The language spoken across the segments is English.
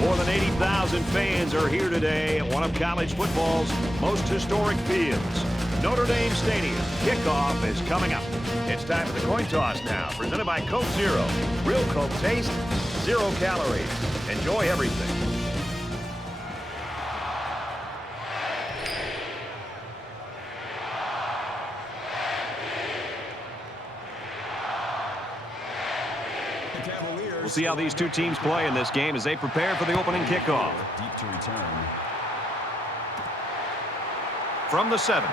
More than 80,000 fans are here today at one of college football's most historic fields, Notre Dame Stadium. Kickoff is coming up. It's time for the coin toss now, presented by Coke Zero. Real Coke taste, 0 calories. Enjoy everything. We'll see how these two teams play in this game as they prepare for the opening kickoff. Deep to return. From the 7,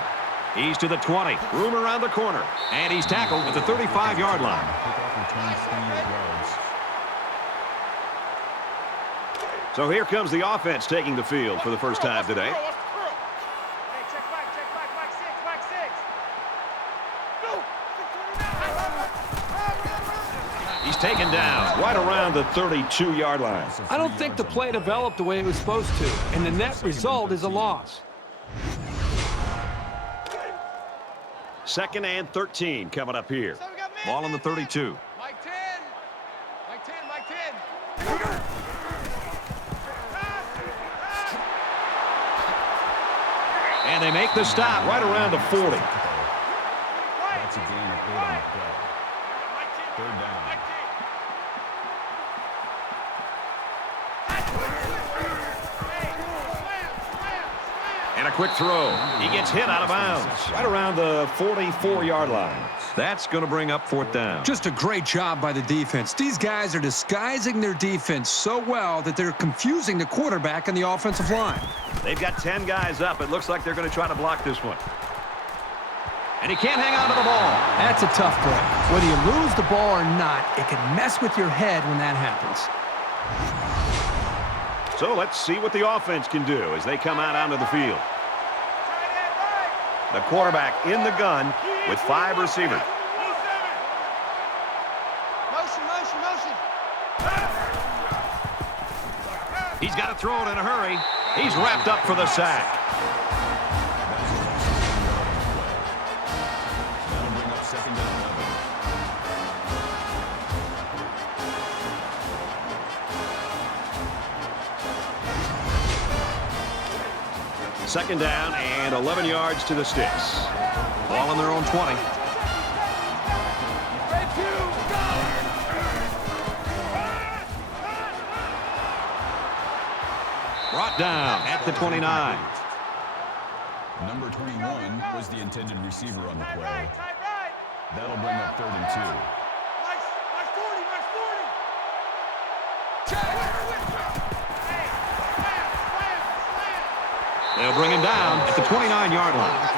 he's to the 20. Room around the corner. And he's tackled at the 35-yard line. Kickoff return 28 yards. So here comes the offense taking the field for the first time today. He's taken down right around the 32-yard line. I don't think the play developed the way it was supposed to, and the net result is a loss. 2nd and 13 coming up here. Ball on the 32. Mike 10. Mike 10. Mike 10. And they make the stop right around the 40. That's a gain of 8 on the play. 3rd down. And a quick throw. He gets hit out of bounds right around the 44-yard line. That's going to bring up 4th down. Just a great job by the defense. These guys are disguising their defense so well that they're confusing the quarterback and the offensive line. They've got 10 guys up. It looks like they're going to try to block this one. And he can't hang on to the ball. That's a tough play. Whether you lose the ball or not, it can mess with your head when that happens. So let's see what the offense can do as they come out onto the field. The quarterback in the gun with 5 receivers. Motion, motion, motion. He's got to throw it in a hurry. He's wrapped up for the sack. That'll bring up 2nd and 11. Second down and 11 yards to the sticks. Ball on their own 20. Brought down at the 29. Number 21 was the intended receiver on the play. That'll bring up 3rd and 2. They'll bring him down at the 29-yard line.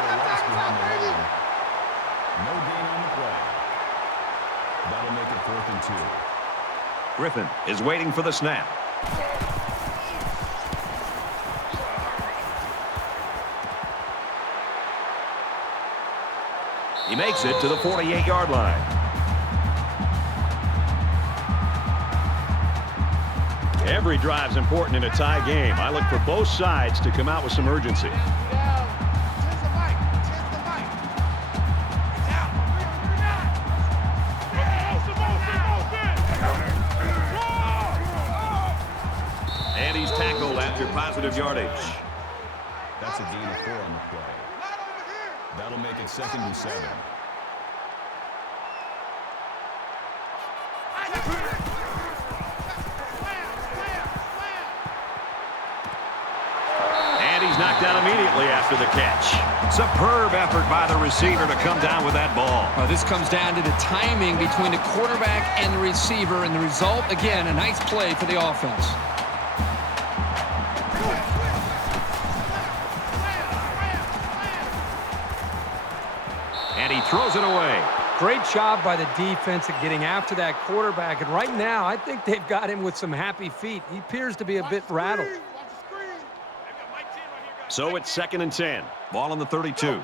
No gain on the play. That'll make it 4th and 2. Griffin is waiting for the snap. He makes it to the 48-yard line. Every drive's important in a tie game. I look for both sides to come out with some urgency. And he's tackled after positive yardage. That's a gain of 4 on the play. That'll make it 2nd and 7. And he's knocked out immediately after the catch. Superb effort by the receiver to come down with that ball. This comes down to the timing between the quarterback and the receiver, and the result, again, a nice play for the offense. And he throws it away. Great job by the defense at getting after that quarterback. And right now, I think they've got him with some happy feet. He appears to be a bit rattled. So it's 2nd and 10. Ball on the 32.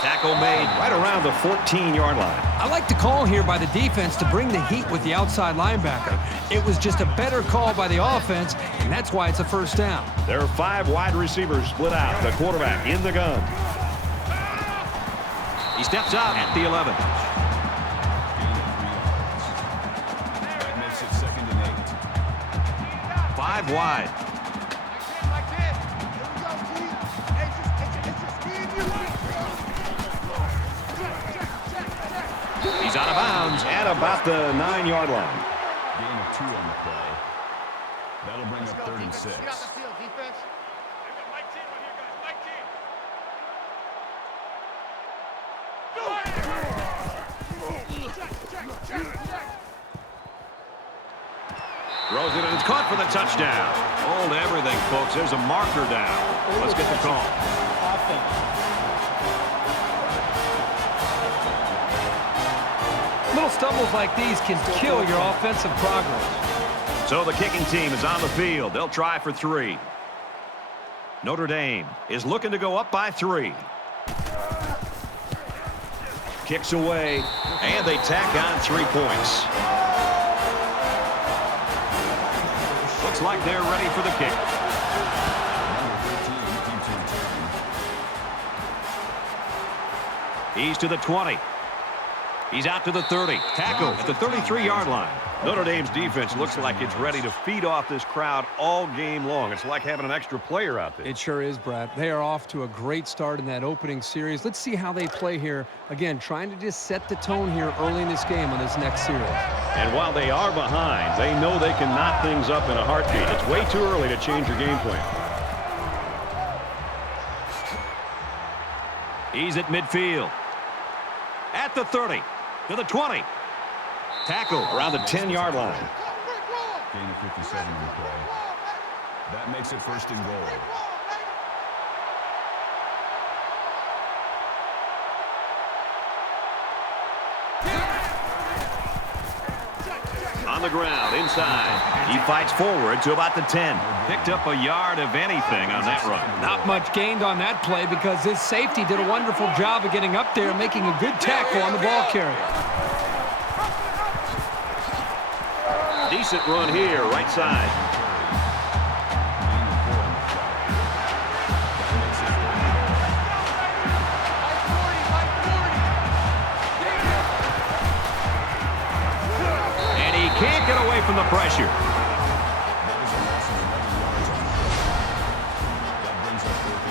Tackle made right around the 14-yard line. I like the call here by the defense to bring the heat with the outside linebacker. It was just a better call by the offense, and that's why it's a 1st down. There are 5 wide receivers split out. The quarterback in the gun. He steps out at the 11. drive wide. Like 10. Here we go, T. Hey, it's just me and you. Check. He's out of bounds at about the 9-yard line. Gain of 2 on the play. That'll bring up 3rd and 6. Get out the field, defense. Mike 10 right here, guys. Mike 10. Check. Throws it, and it's caught for the touchdown. Hold everything, folks. There's a marker down. Let's get the call. Little stumbles like these can kill your offensive progress. So the kicking team is on the field. They'll try for 3. Notre Dame is looking to go up by 3. Kicks away, and they tack on 3 points. Looks like they're ready for the kick. He's to the 20. He's out to the 30. Tackle at the 33-yard line. Notre Dame's defense looks like it's ready to feed off this crowd all game long. It's like having an extra player out there. It sure is, Brad. They are off to a great start in that opening series. Let's see how they play here. Again, trying to just set the tone here early in this game on this next series. And while they are behind, they know they can knot things up in a heartbeat. It's way too early to change your game plan. He's at midfield. At the 30. To the 20. Tackle around the 10-yard line. Gain of 57 on the play. That makes it 1st and goal. On the ground, inside. He fights forward to about the 10. Picked up a yard of anything on that run. Not much gained on that play because his safety did a wonderful job of getting up there and making a good tackle on the ball carrier. Decent run here, right side. And he can't get away from the pressure. That is a loss of 11 yards on the play. That brings up 4th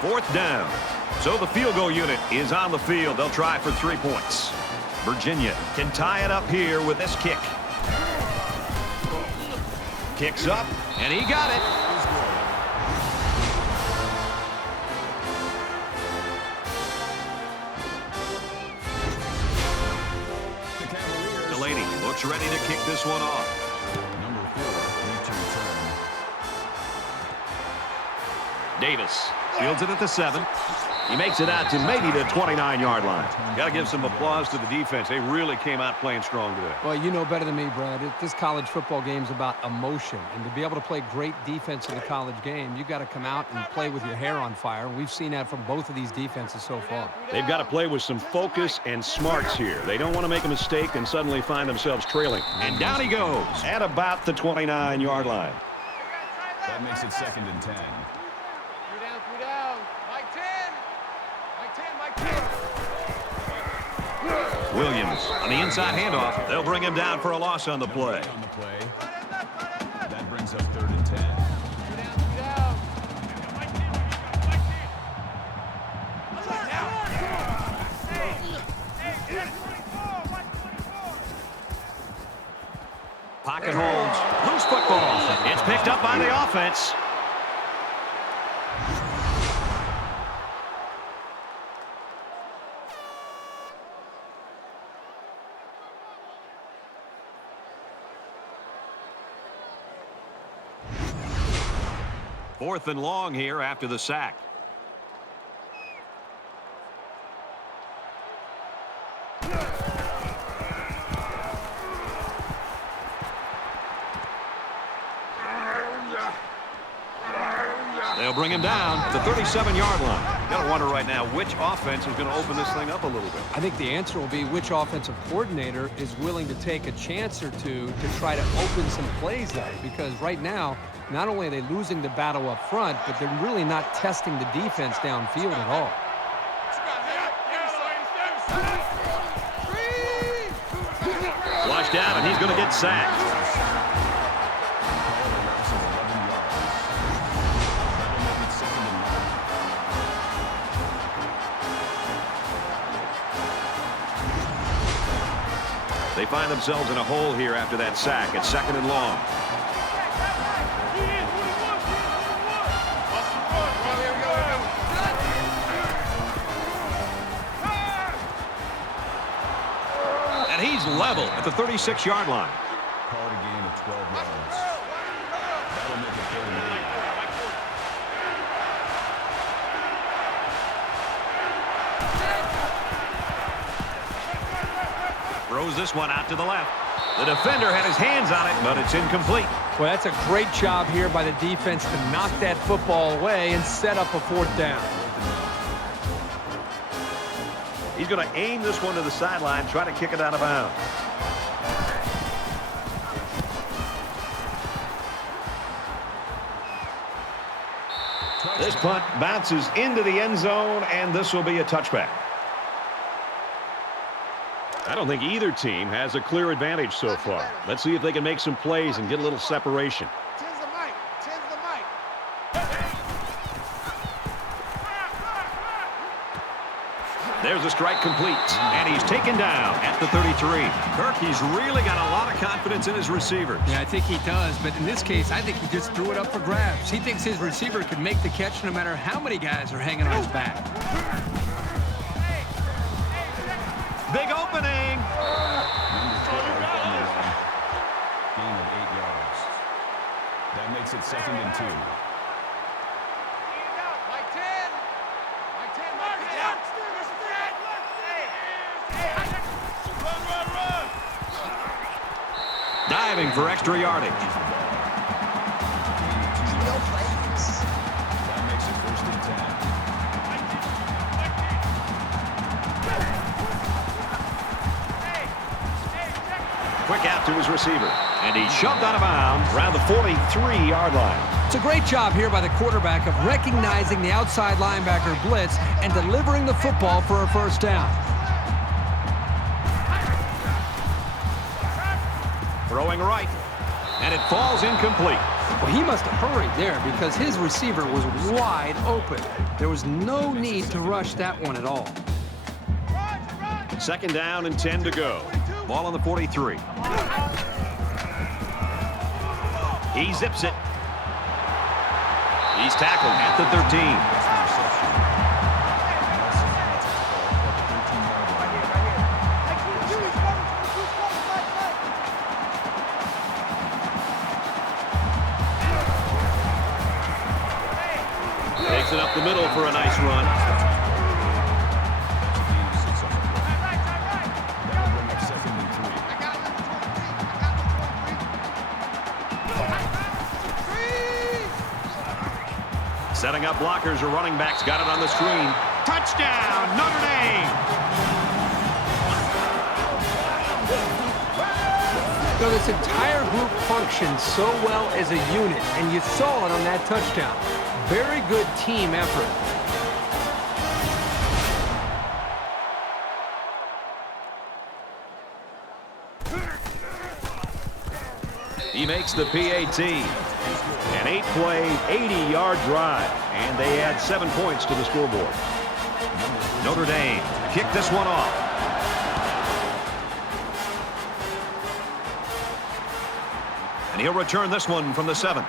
and goal. 4th down. So the field goal unit is on the field. They'll try for 3 points. Virginia can tie it up here with this kick. Kicks up, and he got it. Delaney looks ready to kick this one off. Number 4 need to return. Davis fields it at the 7. He makes it out to maybe the 29-yard line. Got to give some applause to the defense. They really came out playing strong today. Well, you know better than me, Brad. This college football game is about emotion. And to be able to play great defense in the college game, you've got to come out and play with your hair on fire. We've seen that from both of these defenses so far. They've got to play with some focus and smarts here. They don't want to make a mistake and suddenly find themselves trailing. And down he goes at about the 29-yard line. That makes it 2nd and 10. 3 down. Mike 10. Williams on the inside handoff. They'll bring him down for a loss on the play. That brings up 3rd and 10. 3 down. Pocket holds. Loose football. It's picked up by the offense. Fourth and long here after the sack. They'll bring him down at the 37-yard line. Got to wonder right now which offense is going to open this thing up a little bit. I think the answer will be which offensive coordinator is willing to take a chance or two to try to open some plays up. Because right now, not only are they losing the battle up front, but they're really not testing the defense downfield at all. And he's going to get sacked. They find themselves in a hole here after that sack. It's 2nd and long. And he's level at the 36-yard line. Called a gain of 12 yards. That'll make it 3rd and 8. Throws this one out to the left. The defender had his hands on it, but it's incomplete. Well, that's a great job here by the defense to knock that football away and set up a 4th down. He's going to aim this one to the sideline, try to kick it out of bounds. This punt bounces into the end zone, and this will be a touchback. I don't think either team has a clear advantage so far. Let's see if they can make some plays and get a little separation. There's a strike complete, and he's taken down at the 33. Kirk, he's really got a lot of confidence in his receivers. Yeah, I think he does, but in this case, I think he just threw it up for grabs. He thinks his receiver can make the catch no matter how many guys are hanging on his back. Big opening. Number 12 on the line. Gain of 8 yards. That makes it 2nd and 2. Diving for extra yardage. That makes it 1st and 10. Quick out to his receiver, and he's shoved out of bounds around the 43-yard line. It's a great job here by the quarterback of recognizing the outside linebacker blitz and delivering the football for a 1st down. Throwing right, and it falls incomplete. Well, he must have hurried there because his receiver was wide open. There was no need to rush that one at all. 2nd down and 10 to go. Ball on the 43. He zips it. He's tackled at the 13. Takes it up the middle for a nice run. Setting up blockers or running backs. Got it on the screen. Touchdown, Notre Dame! So this entire group functions so well as a unit, and you saw it on that touchdown. Very good team effort. He makes the PAT. An 8-play, 80-yard drive, and they add 7 points to the scoreboard. Notre Dame kick this one off. And he'll return this one from the 7th.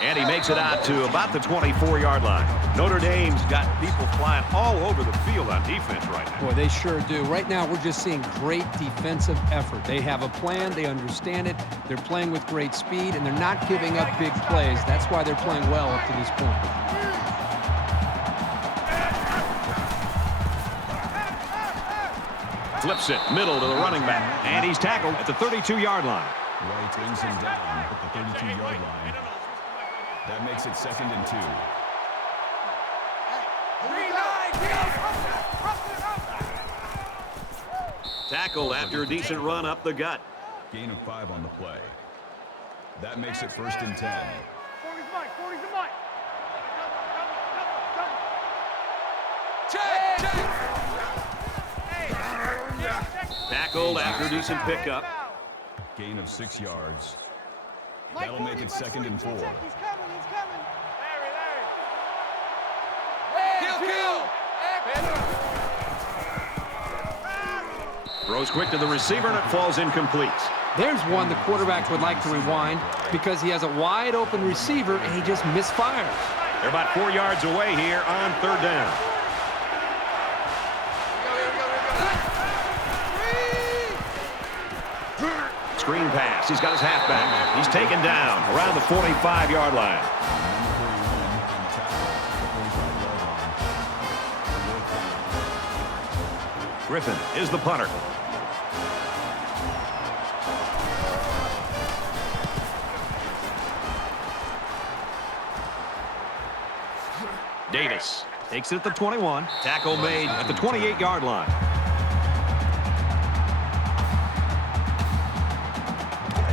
And he makes it out to about the 24-yard line. Notre Dame's got people flying all over the field on defense right now. Boy, they sure do. Right now, we're just seeing great defensive effort. They have a plan. They understand it. They're playing with great speed, and they're not giving up big plays. That's why they're playing well up to this point. Flips it middle to the running back. And he's tackled at the 32-yard line. White brings him down at the 32-yard line. That makes it 2nd and 2. Tackled after a decent run up the gut. Gain of 5 on the play. That makes it 1st and 10. Tackled after a decent pickup. Gain of 6 yards. That'll make it 2nd and 4. He's coming, he's coming. Throws quick to the receiver, and it falls incomplete. There's one the quarterback would like to rewind because he has a wide open receiver and he just misfires. They're about 4 yards away here on 3rd down. Screen pass. He's got his halfback. He's taken down around the 45-yard line. Griffin is the punter. Davis takes it at the 21. Tackle made at the 28-yard line.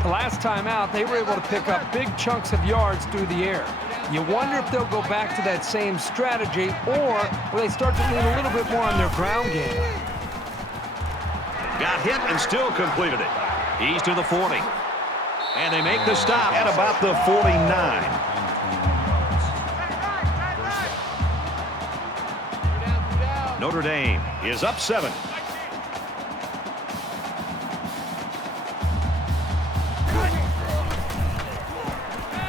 The last time out, they were able to pick up big chunks of yards through the air. You wonder if they'll go back to that same strategy, or will they start to lean a little bit more on their ground game. Got hit and still completed it. He's to the 40. And they make the stop at about the 49. Notre Dame is up 7.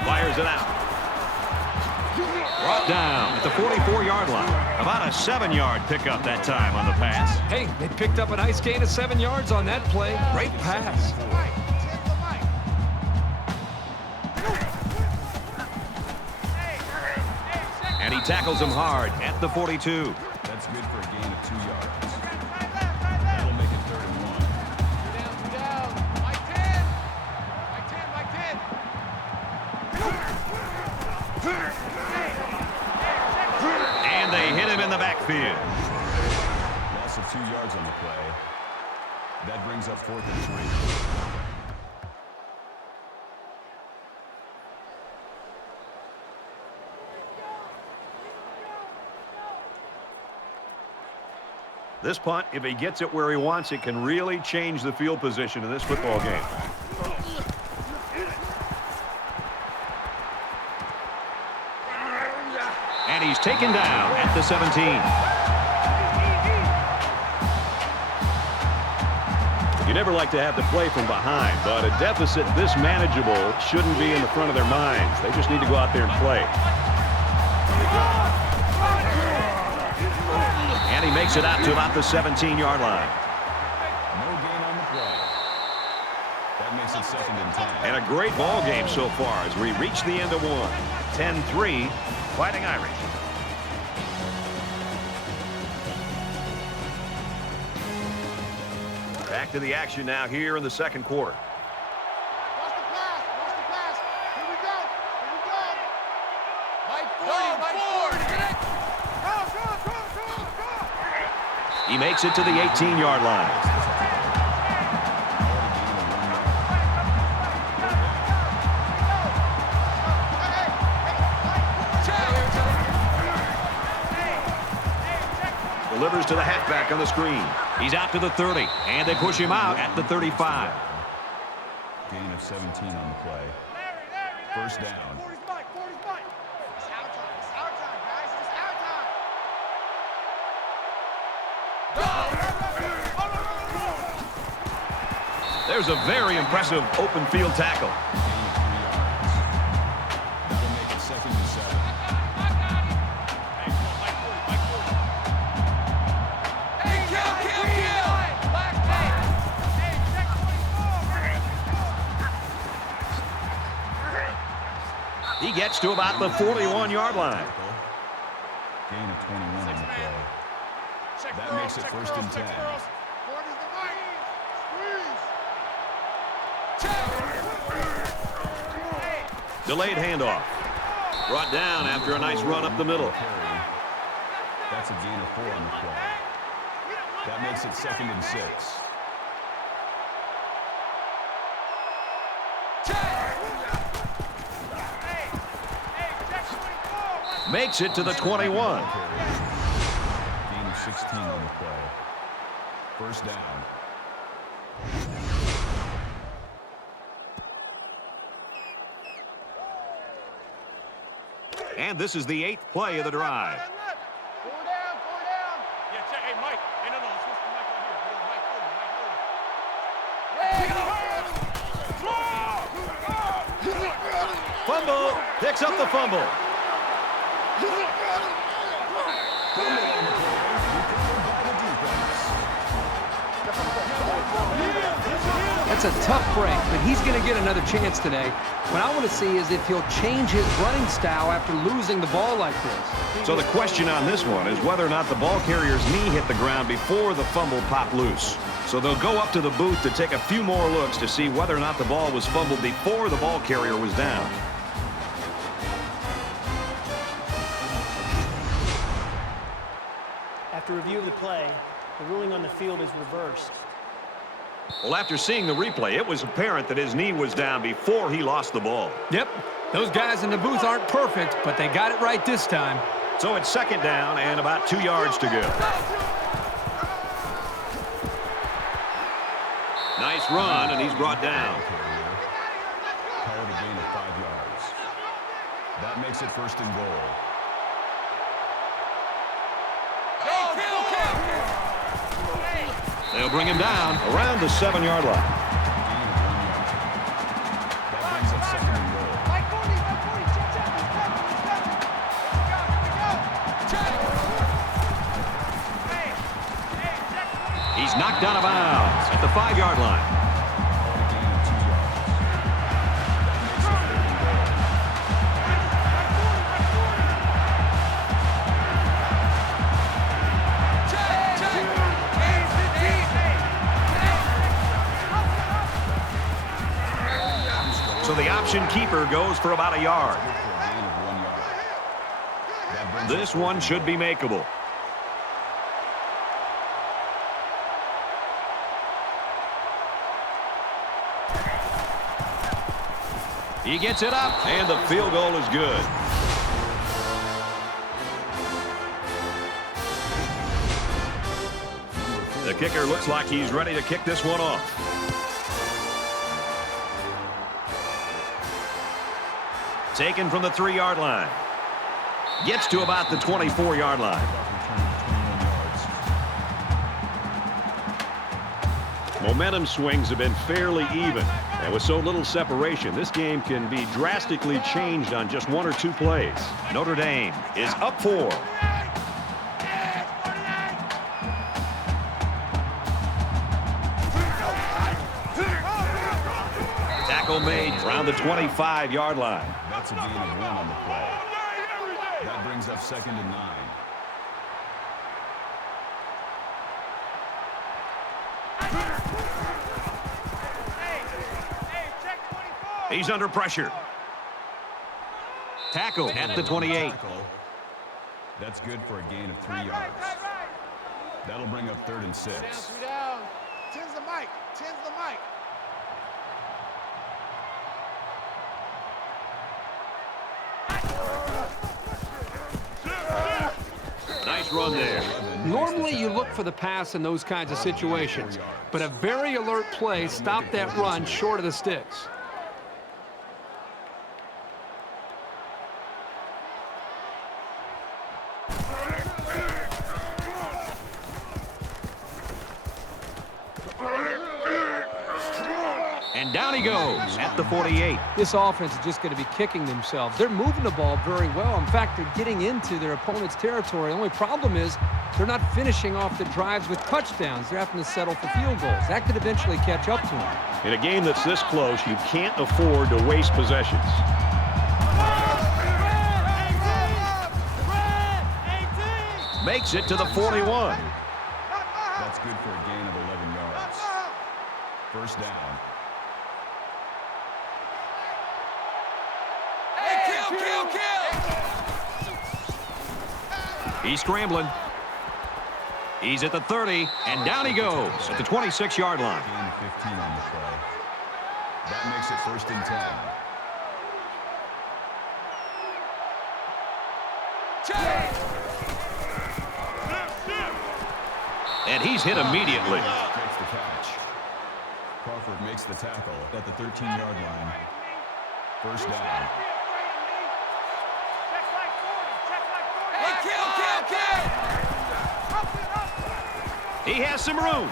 Fires it out. Brought down at the 44-yard line. About a 7-yard pickup that time on the pass. Hey, they picked up a nice gain of 7 yards on that play. Great pass. And he tackles him hard at the 42. That's good for a gain of 2 yards. That'll make it 3rd and 1. And they hit him in the backfield. Loss of 2 yards on the play. That brings up 4th and 3. This punt, if he gets it where he wants it, can really change the field position in this football game. And he's taken down at the 17. You never like to have to play from behind, but a deficit this manageable shouldn't be in the front of their minds. They just need to go out there and play. And he makes it out to about the 17-yard line. No gain on the play. That makes it 2nd and 10. And a great ball game so far as we reach the end of one. 10-3, Fighting Irish. Back to the action now here in the 2nd quarter. Watch the pass, watch the pass. Here we go, here we go. Mike 40, Mike 40. He makes it to the 18-yard line. Delivers to the halfback on the screen. He's out to the 30, and they push him out at the 35. Gain of 17 on the play. 1st down. 40's Mike, 40's Mike. It's our time, guys. It's our time. There's a very impressive open field tackle. That'll make it 2nd and 7. He gets to about the 41-yard line. Gain of 21 on the play. That makes it 1st and 10. Delayed handoff. Brought down after a nice run up the middle. That's a gain of 4 on the play. That makes it 2nd and 6. Makes it to the 21. Gain of 16 on the play. 1st down. And this is the 8th play of the drive. Four down, four down. Yeah, check. Hey, Mike. Hey, no, let's switch the mic right here. Fumble. Picks up the fumble. That's a tough break, but he's going to get another chance today. What I want to see is if he'll change his running style after losing the ball like this. So the question on this one is whether or not the ball carrier's knee hit the ground before the fumble popped loose. So they'll go up to the booth to take a few more looks to see whether or not the ball was fumbled before the ball carrier was down. After review of the play, the ruling on the field is reversed. Well, after seeing the replay, it was apparent that his knee was down before he lost the ball. Yep, those guys in the booth aren't perfect, but they got it right this time. So it's 2nd down and about 2 yards to go. Nice run, and he's brought down. Call it a gain of 5 yards. That makes it 1st and goal. They'll bring him down around the 7-yard line. That brings up 2nd and goal. Mike 40, Mike 40, check, check, he's coming, he's coming. Here we go, He's knocked out of bounds at the 5-yard line. Call it a gain of 2 yards. That makes it 3rd and goal. So the option keeper goes for about a yard. For a gain of 1 yard. That brings This one should be makeable. He gets it up, and the field goal is good. The kicker looks like he's ready to kick this one off. Taken from the 3-yard line. Gets to about the 24-yard line. Momentum swings have been fairly even. And with so little separation, this game can be drastically changed on just 1 or 2 plays. Notre Dame is up 4. Tackle made around the 25-yard line. That's a gain of 1 on the play. That brings up 2nd and 9. He's under pressure. Tackle at the 28. That's good for a gain of 3 yards. That'll bring up 3rd and 6. down, 3 down. 10's the mic, 10's the mic. Nice run there. Normally you look for the pass in those kinds of situations, but a very alert play stopped that run short of the sticks. And down he goes at the 48. This offense is just going to be kicking themselves. They're moving the ball very well. In fact, they're getting into their opponent's territory. The only problem is they're not finishing off the drives with touchdowns. They're having to settle for field goals. That could eventually catch up to them. In a game that's this close, you can't afford to waste possessions. Makes it to the 41. That's good for a gain of 11 yards. 1st down. He's scrambling. He's at the 30, and down he goes at the 26-yard line. Gain of 15 on the play. That makes it 1st and 10. And he's hit immediately. Makes the catch. Crawford makes the tackle at the 13-yard line. 1st down. He has some room.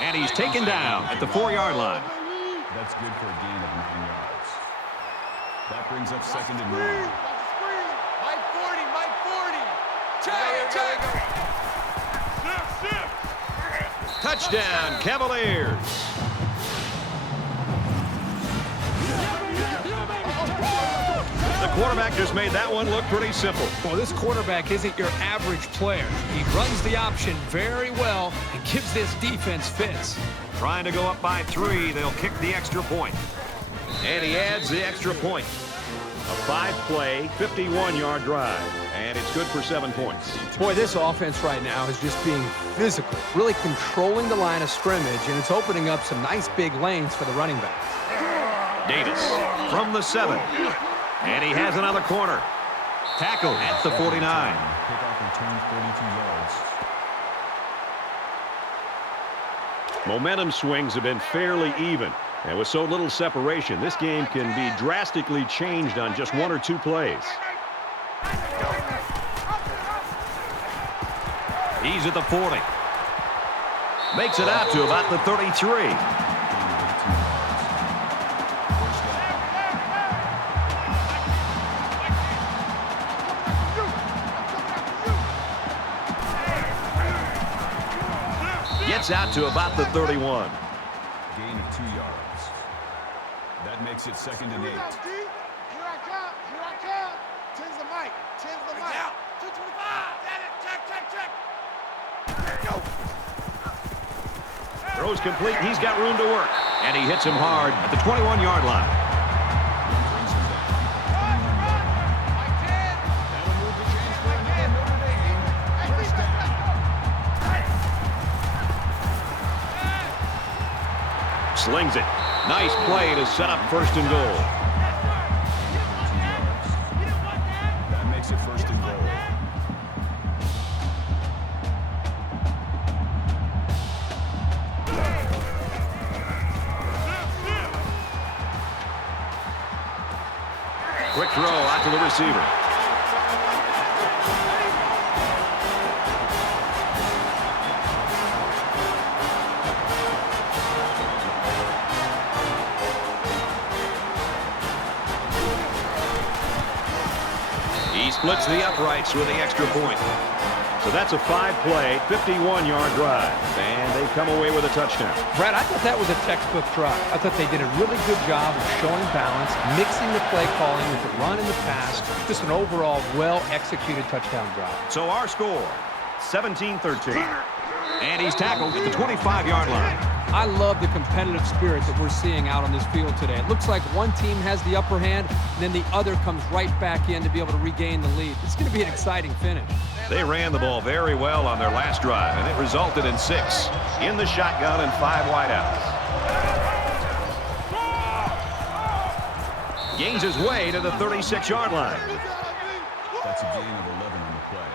And he's taken down at the 4-yard line. That's good for a gain of 9 yards. That brings up second and 9. Mike 40, Mike 40. Check. Touchdown, Cavaliers. The quarterback just made that one look pretty simple. Well, this quarterback isn't your average player. He runs the option very well and gives this defense fits. Trying to go up by 3. They'll kick the extra point. And he adds the extra point. A 5-play, 51-yard drive. And it's good for 7 points. Boy, this offense right now is just being physical, really controlling the line of scrimmage, and it's opening up some nice big lanes for the running backs. Davis from the 7. And he has another corner. Tackle at the 49. Kickoff return 42 yards. Momentum swings have been fairly even. And with so little separation, this game can be drastically changed on just 1 or 2 plays. He's at the 40. Makes it out to about the 33. Gets out to about the 31. Gain of 2 yards. That makes it second and 8. Here I come. 10's the mic. 10's the mic. 225. Check. Throws complete. He's got room to work. And he hits him hard at the 21-yard line. That'll move the chains for another Notre Dame. First down. Slings it. Nice play to set up first and goal. That makes it first and goal. Quick throw out to the receiver. He splits the uprights with the extra point. So that's a 5-play, 51-yard drive. And they come away with a touchdown. Brad, I thought that was a textbook drive. I thought they did a really good job of showing balance, mixing the play calling with the run and the pass. Just an overall well-executed touchdown drive. So our score, 17-13. And he's tackled at the 25-yard line. I love the competitive spirit that we're seeing out on this field today. It looks like one team has the upper hand, and then the other comes right back in to be able to regain the lead. It's going to be an exciting finish. They ran the ball very well on their last drive, and it resulted in 6 in the shotgun and 5 wideouts. Gains his way to the 36-yard line. That's a gain of 11 on the play.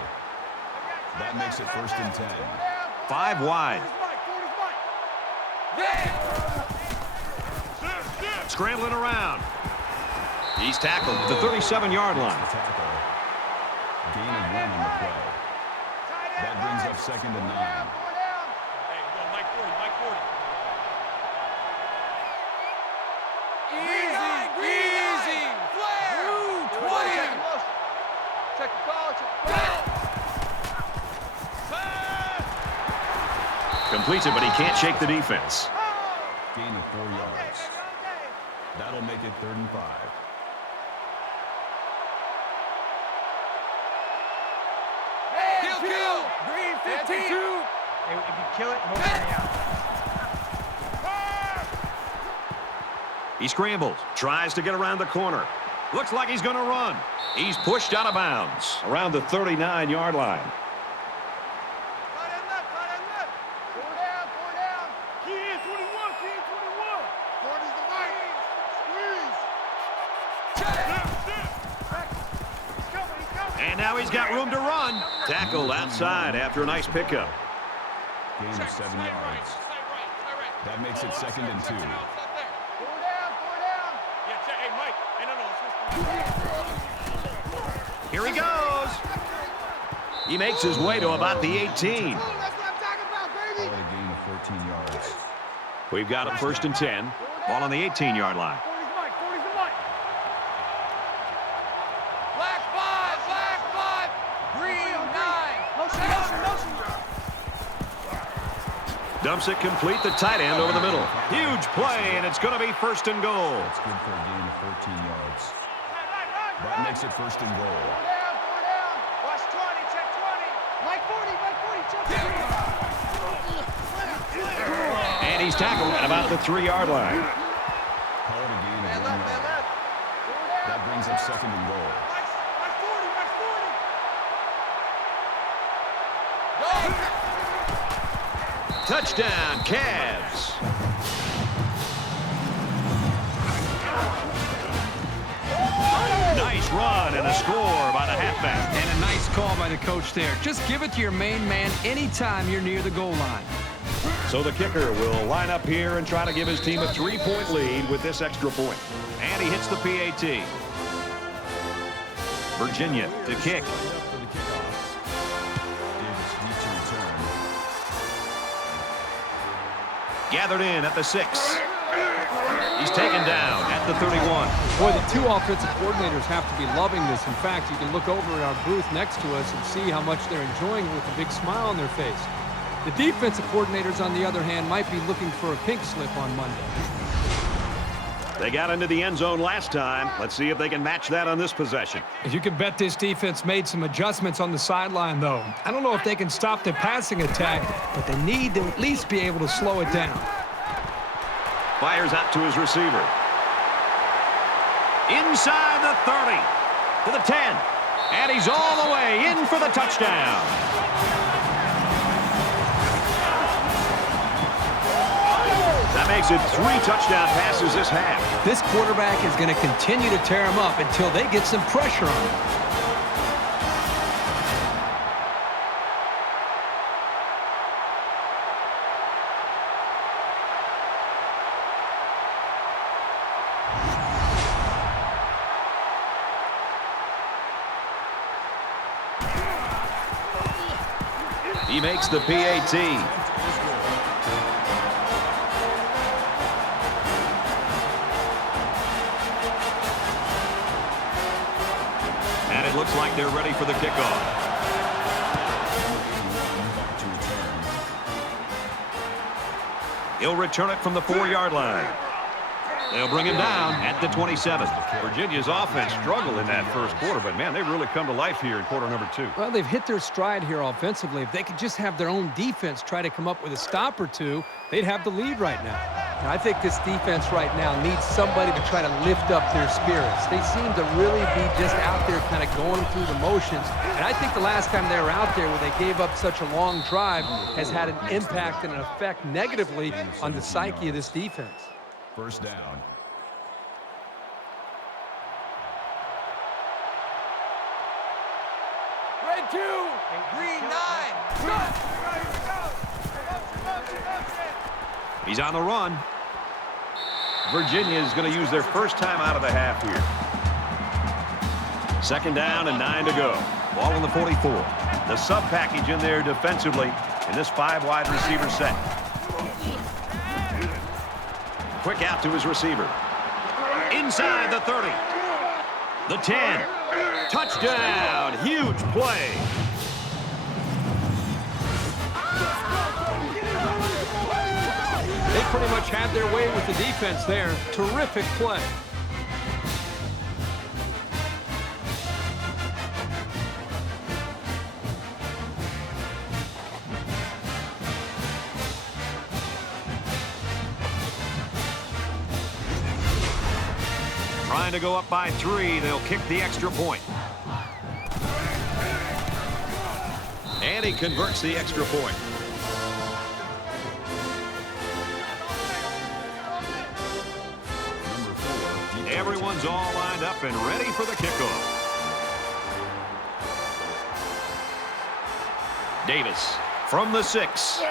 That makes it first and 10. 5 wide. Scrambling around. He's tackled at the 37-yard line. Tackle. Gain of 1 on the play. That brings up second and 9. Hey, go, Mike 40, Mike 40. Easy. Flare. 20. Check the call. Completes it, but he can't shake the defense. Gain of 4 yards. That'll make it 3rd and 5. Kill. Green 15. Hey, if you kill it, move me out. He scrambles, tries to get around the corner. Looks like he's going to run. He's pushed out of bounds around the 39-yard line. Cut and left. 4 down. Key in 21. 40's the mic. Squeeze. And now he's got room to run. Tackled outside after a nice pickup. Gain of 7 yards. That makes it second and 2. 4 down. Yeah, check. Hey, Mike. Hey, no, it's Here he goes. He makes his way to about the 18. That's what I'm talking about, baby. 13 yards. We've got a 1st and 10. Ball on the 18-yard line. 40's Mike. 40's Mike. Black 5. Green 9. Motion. Dumps it complete. The tight end over the middle. Huge play, and it's going to be 1st and goal. That's good for a gain of 14 yards. That makes it 1st and goal. Four down. Watch 20. Check 20. Mike 40. Check 20. And he's tackled at about the 3-yard line. Call it a gain of 1 yard. That brings up 2nd and goal. Mike 40. Mike 40. Go. Touchdown, Cavs. Nice run and a score by the halfback. And a nice call by the coach there. Just give it to your main man anytime you're near the goal line. So the kicker will line up here and try to give his team a 3-point lead with this extra point. And he hits the PAT. Virginia to kick. For the kickoff. Davis deep to return. Gathered in at the 6. He's taken down at the 31. Boy, the two offensive coordinators have to be loving this. In fact, you can look over at our booth next to us and see how much they're enjoying it with a big smile on their face. The defensive coordinators, on the other hand, might be looking for a pink slip on Monday. They got into the end zone last time. Let's see if they can match that on this possession. You can bet this defense made some adjustments on the sideline, though. I don't know if they can stop the passing attack, but they need to at least be able to slow it down. Fires out to his receiver. Inside the 30. To the 10. And he's all the way in for the touchdown. That makes it 3 touchdown passes this half. This quarterback is going to continue to tear him up until they get some pressure on him. He makes the PAT. And it looks like they're ready for the kickoff. Back to return. He'll return it from the 4-yard line. They'll bring him down at the 27. Virginia's offense struggled in that first quarter, but, man, they've really come to life here in quarter number 2. Well, they've hit their stride here offensively. If they could just have their own defense try to come up with a stop or two, they'd have the lead right now. And I think this defense right now needs somebody to try to lift up their spirits. They seem to really be just out there kind of going through the motions. And I think the last time they were out there where they gave up such a long drive has had an impact and an effect negatively on the psyche of this defense. 1st down. Red 2. Green 9. He's on the run. Virginia is going to use their first time out of the half here. 2nd down and 9 to go. Ball on the 44. The sub package in there defensively in this 5-wide receiver set. Quick out to his receiver. Inside the 30. The 10. Touchdown. Huge play. They pretty much had their way with the defense there. Terrific play. Trying to go up by 3. They'll kick the extra point. And he converts the extra point. Number 4. Everyone's all lined up and ready for the kickoff. Davis from the 6.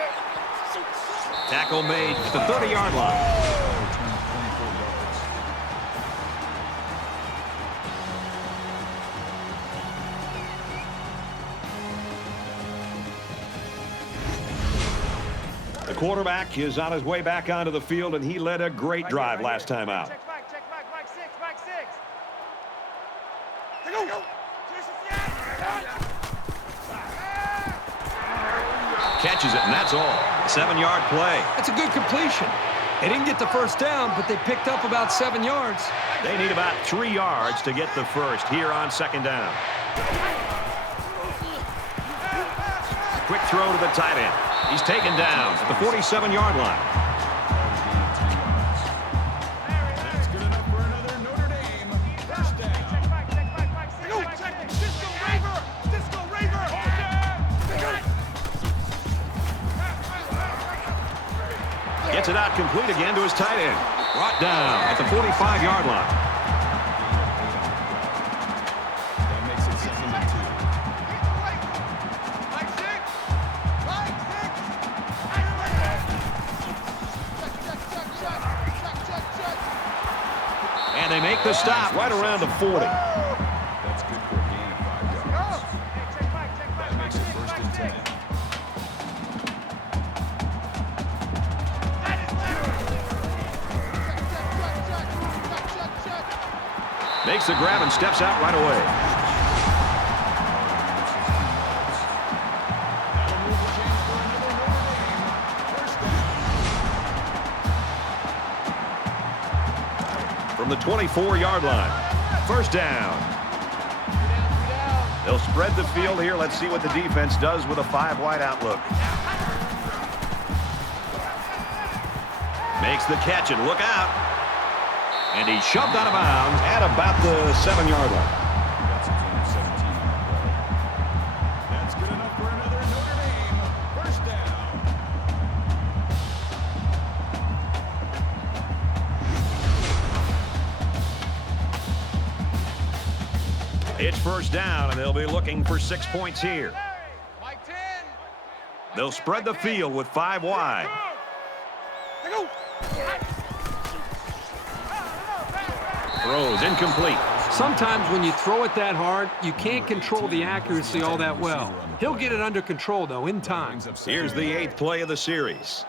Tackle made at the 30-yard line. Return 24 yards. The quarterback is on his way back onto the field, and he led a great drive last time out. Check back, back six. Go. Catches it, and that's all. 7-yard play. It's a good completion. They didn't get the first down, but they picked up about 7 yards. They need about 3 yards to get the first here on 2nd down. Quick throw to the tight end. He's taken down at the 47-yard line. That's good enough for another Notre Dame first down. Check back. Disco Raver. Gets it out complete again to his tight end. Brought down at the 45-yard line. That makes it 2nd and 2. And they make the stop right around the 40. That's good for a gain of 5 yards. That makes it 1st and 10. Makes the grab and steps out right away. That'll move the chains for another Notre Dame first down. From the 24-yard line. First down. They'll spread the field here. Let's see what the defense does with a 5-wide outlook. Makes the catch and look out. And he's shoved out of bounds at about the 7-yard line. That's a gain of 17 on the play. That's good enough for another Notre Dame first down. It's first down, and they'll be looking for 6 points here. Mike 10. They'll spread the field with 5 wide. Go. Throws incomplete. Sometimes when you throw it that hard, you can't control the accuracy all that well. He'll get it under control, though, in time. Here's the 8th play of the series.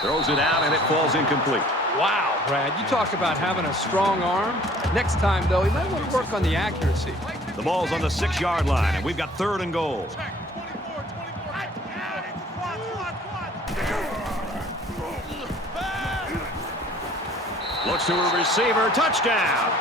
Throws it out, and it falls incomplete. Wow, Brad, you talk about having a strong arm. Next time, though, he might want to work on the accuracy. The ball's on the 6-yard line, and we've got 3rd and goal. Looks to a receiver. Touchdown.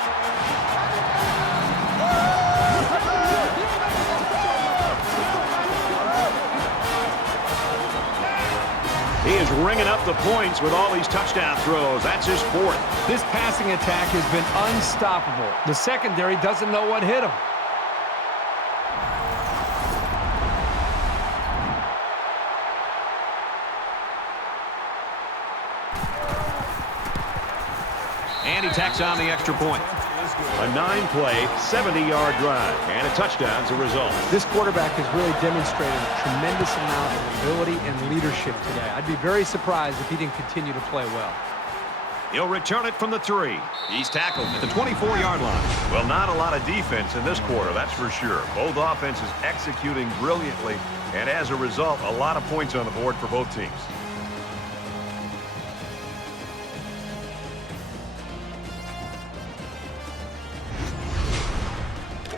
He is ringing up the points with all these touchdown throws. That's his 4th. This passing attack has been unstoppable. The secondary doesn't know what hit him. And he tacks on the extra point. A 9-play, 70-yard drive, and a touchdown as a result. This quarterback has really demonstrated a tremendous amount of ability and leadership today. I'd be very surprised if he didn't continue to play well. He'll return it from the 3. He's tackled at the 24-yard line. Well, not a lot of defense in this quarter, that's for sure. Both offenses executing brilliantly, and as a result, a lot of points on the board for both teams.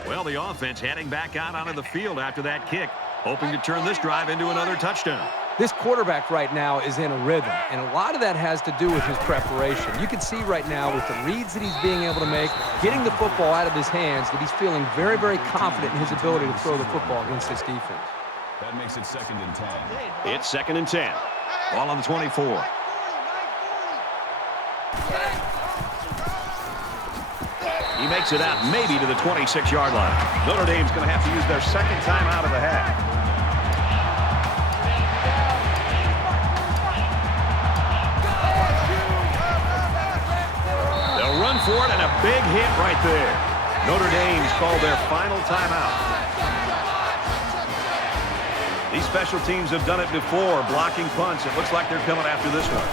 Well, the offense heading back out onto the field after that kick, hoping to turn this drive into another touchdown. This quarterback right now is in a rhythm, and a lot of that has to do with his preparation. You can see right now with the reads that he's being able to make, getting the football out of his hands, that he's feeling very, very confident in his ability to throw the football against this defense. That makes it 2nd and 10. It's 2nd and 10. Ball on the 24. He makes it out maybe to the 26-yard line. Notre Dame's going to have to use their 2nd time out of the half. They'll run for it, and a big hit right there. Notre Dame's called their final timeout. These special teams have done it before, blocking punts. It looks like they're coming after this one.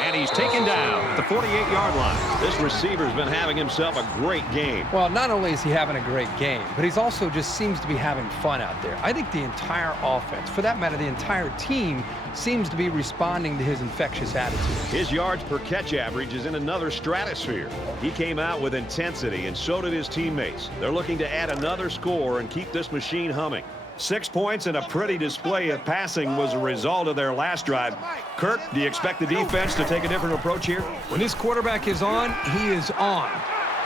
And he's taken down at the 48-yard line. This receiver's been having himself a great game. Well, not only is he having a great game, but he's also just seems to be having fun out there. I think the entire offense, for that matter, the entire team, seems to be responding to his infectious attitude. His yards per catch average is in another stratosphere. He came out with intensity, and so did his teammates. They're looking to add another score and keep this machine humming. 6 points and a pretty display of passing was a result of their last drive. Kirk, do you expect the defense to take a different approach here? When this quarterback is on, he is on.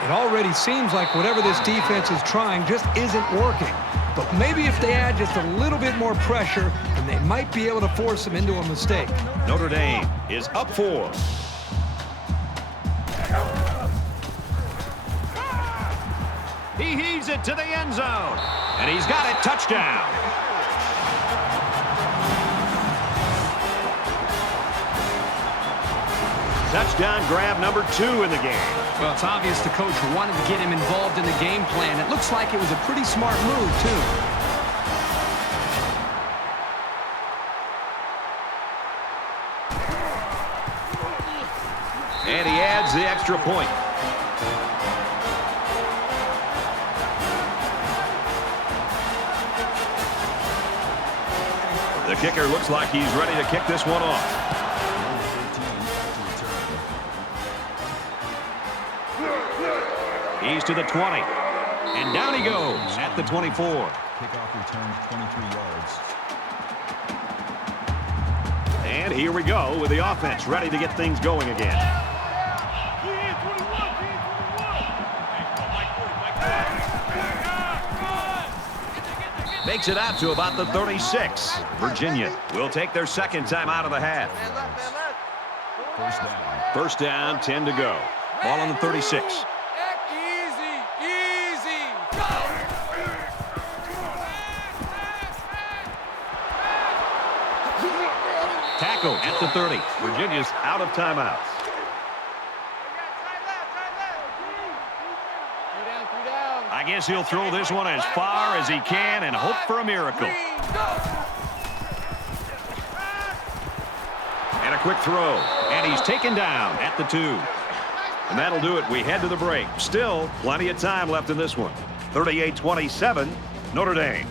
It already seems like whatever this defense is trying just isn't working. But maybe if they add just a little bit more pressure, then they might be able to force him into a mistake. Notre Dame is up 4. He heaves it to the end zone. And he's got it. Touchdown. Touchdown grab number 2 in the game. Well, it's obvious the coach wanted to get him involved in the game plan. It looks like it was a pretty smart move, too. And he adds the extra point. The kicker looks like he's ready to kick this one off. He's to the 20. And down he goes at the 24. Kickoff returns 23 yards. And here we go with the offense ready to get things going again. Makes it out to about the 36. Virginia will take their second time out of the half. First down. First down, 10 to go. Ball on the 36. Tackle at the 30. Virginia's out of timeouts. I guess he'll throw this one as far as he can and hope for a miracle. And a quick throw. And he's taken down at the 2. And that'll do it. We head to the break. Still plenty of time left in this one. 38-27, Notre Dame.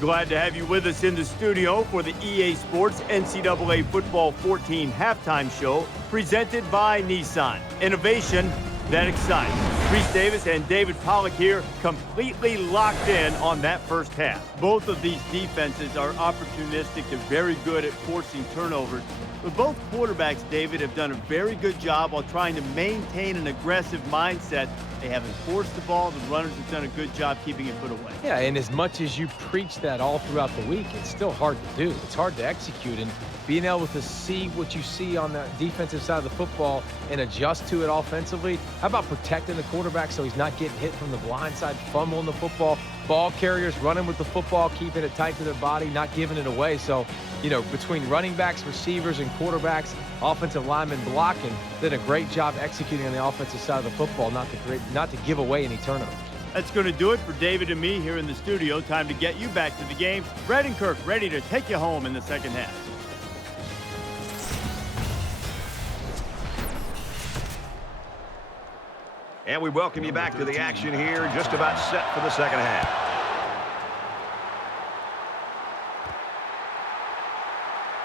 Glad to have you with us in the studio for the EA Sports NCAA Football 14 halftime show presented by Nissan. Innovation that excites. Reese Davis and David Pollack here, completely locked in on that first half. Both of these defenses are opportunistic. They're very good at forcing turnovers. But both quarterbacks, David, have done a very good job while trying to maintain an aggressive mindset. They haven't forced the ball. The runners have done a good job keeping it put away. Yeah, and as much as you preach that all throughout the week, it's still hard to do. It's hard to execute, and being able to see what you see on the defensive side of the football and adjust to it offensively. How about protecting the quarterback so he's not getting hit from the blind side, fumbling the football, ball carriers running with the football, keeping it tight to their body, not giving it away. So, you know, between running backs, receivers, and quarterbacks, offensive linemen blocking, did a great job executing on the offensive side of the football, not to give away any turnovers. That's going to do it for David and me here in the studio. Time to get you back to the game. Brad and Kirk ready to take you home in the second half. And we welcome you back to the action here, just about set for the second half.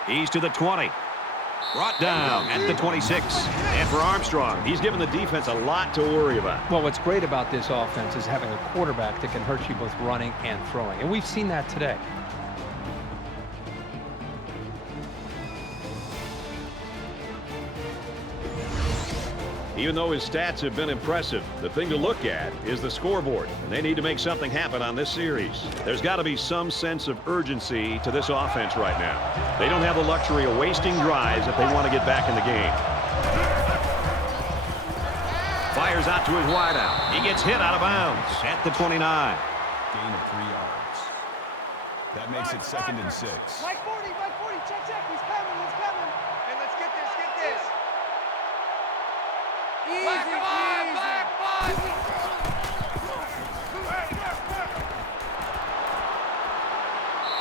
He's to the 20. Brought down at the 26. And for Armstrong, he's given the defense a lot to worry about. Well, what's great about this offense is having a quarterback that can hurt you both running and throwing. And we've seen that today. Even though his stats have been impressive, the thing to look at is the scoreboard. And they need to make something happen on this series. There's got to be some sense of urgency to this offense right now. They don't have the luxury of wasting drives if they want to get back in the game. Fires out to his wideout. He gets hit out of bounds at the 29. Gain of 3 yards. That makes it 2nd and 6. Mike 40, check, he's coming. Hey, let's get this. Easy, black five.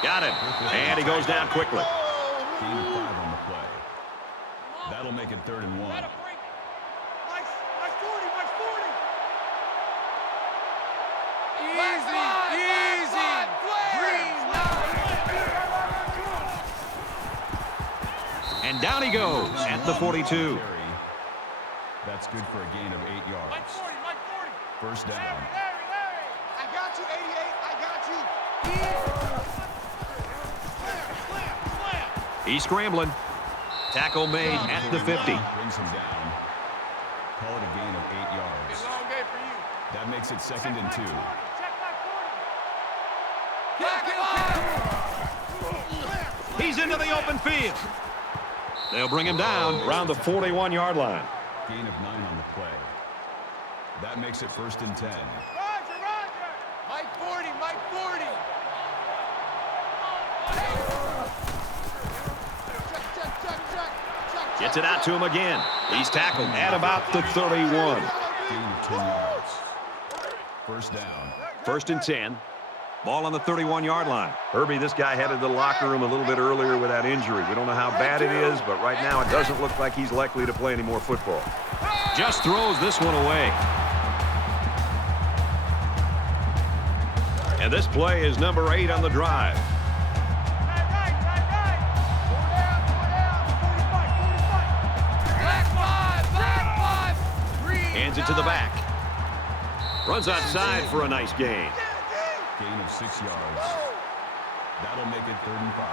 Got it. And he goes down quickly. Gain of 5 on the play. That'll make it 3rd and 1. Mike's 40, Mike's 40. Easy. Green line. And down he goes at the 42. That's good for a gain of 8 yards. Mike 40, Mike 40. First down. Larry. I got you, 88. I got you. Slam. He's scrambling. Tackle made at the 50. Brings him down. Call it a gain of 8 yards. It's a long game for you. That makes it 2nd and 2. Check Mike 40. He's into the open field. They'll bring him down around the 41-yard line. Gain of 9 on the play. That makes it 1st and 10. Roger. Mike 40, Mike 40. Check. Gets it out to him again. He's tackled at about the 31. Gain of 2 yards. First down. 1st and 10. Ball on the 31-yard line. Herbie, this guy headed to the locker room a little bit earlier with that injury. We don't know how bad it is, but right now it doesn't look like he's likely to play any more football. Just throws this one away. And this play is number 8 on the drive. Right. 45. Hands it to the back. Runs outside for a nice gain. Gain of 6 yards. That'll make it 3rd and 5.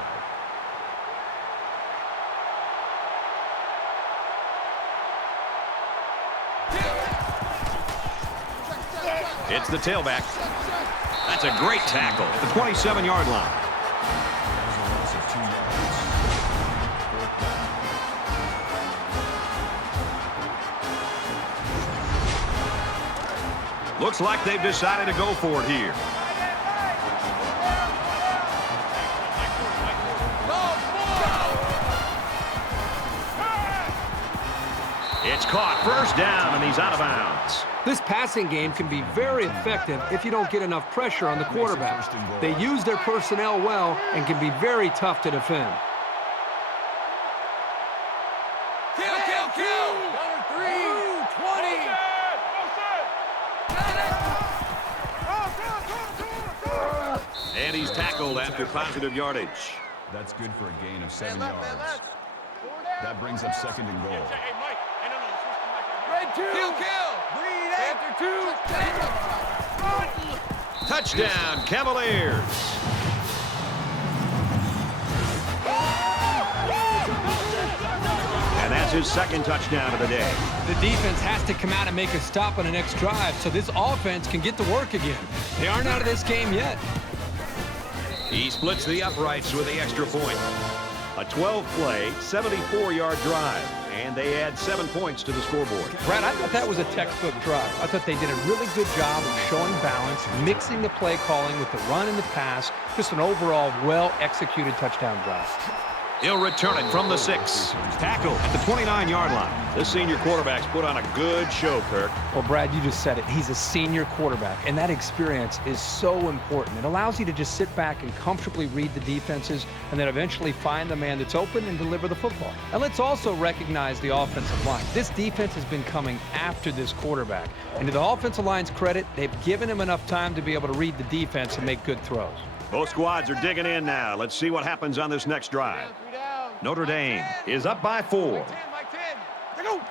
It's the tailback. That's a great tackle at the 27-yard line. That was a loss of 2 yards. 4th down. Looks like they've decided to go for it here. It's caught. First down, and he's out of bounds. This passing game can be very effective if you don't get enough pressure on the quarterback. They use their personnel well and can be very tough to defend. Kill. Number 3, 20. And he's tackled after positive yardage. That's good for a gain of 7 yards. That brings up 2nd and goal. Hey, Mike. Hey, no, Red 2. Kill. Green Panther 2. Touchdown, Cavaliers. And that's his 2nd touchdown of the day. The defense has to come out and make a stop on the next drive so this offense can get to work again. They aren't out of this game yet. He splits the uprights with the extra point. A 12-play, 74-yard drive, and they add 7 points to the scoreboard. Brad, I thought that was a textbook drive. I thought they did a really good job of showing balance, mixing the play calling with the run and the pass. Just an overall well-executed touchdown drive. He'll return it from the 6. Tackle at the 29-yard line. This senior quarterback's put on a good show, Kirk. Well, Brad, you just said it. He's a senior quarterback, and that experience is so important. It allows you to just sit back and comfortably read the defenses and then eventually find the man that's open and deliver the football. And let's also recognize the offensive line. This defense has been coming after this quarterback. And to the offensive line's credit, they've given him enough time to be able to read the defense and make good throws. Both squads are digging in now. Let's see what happens on this next drive. Notre Dame is up by 4. Mike 10. They go. Motion.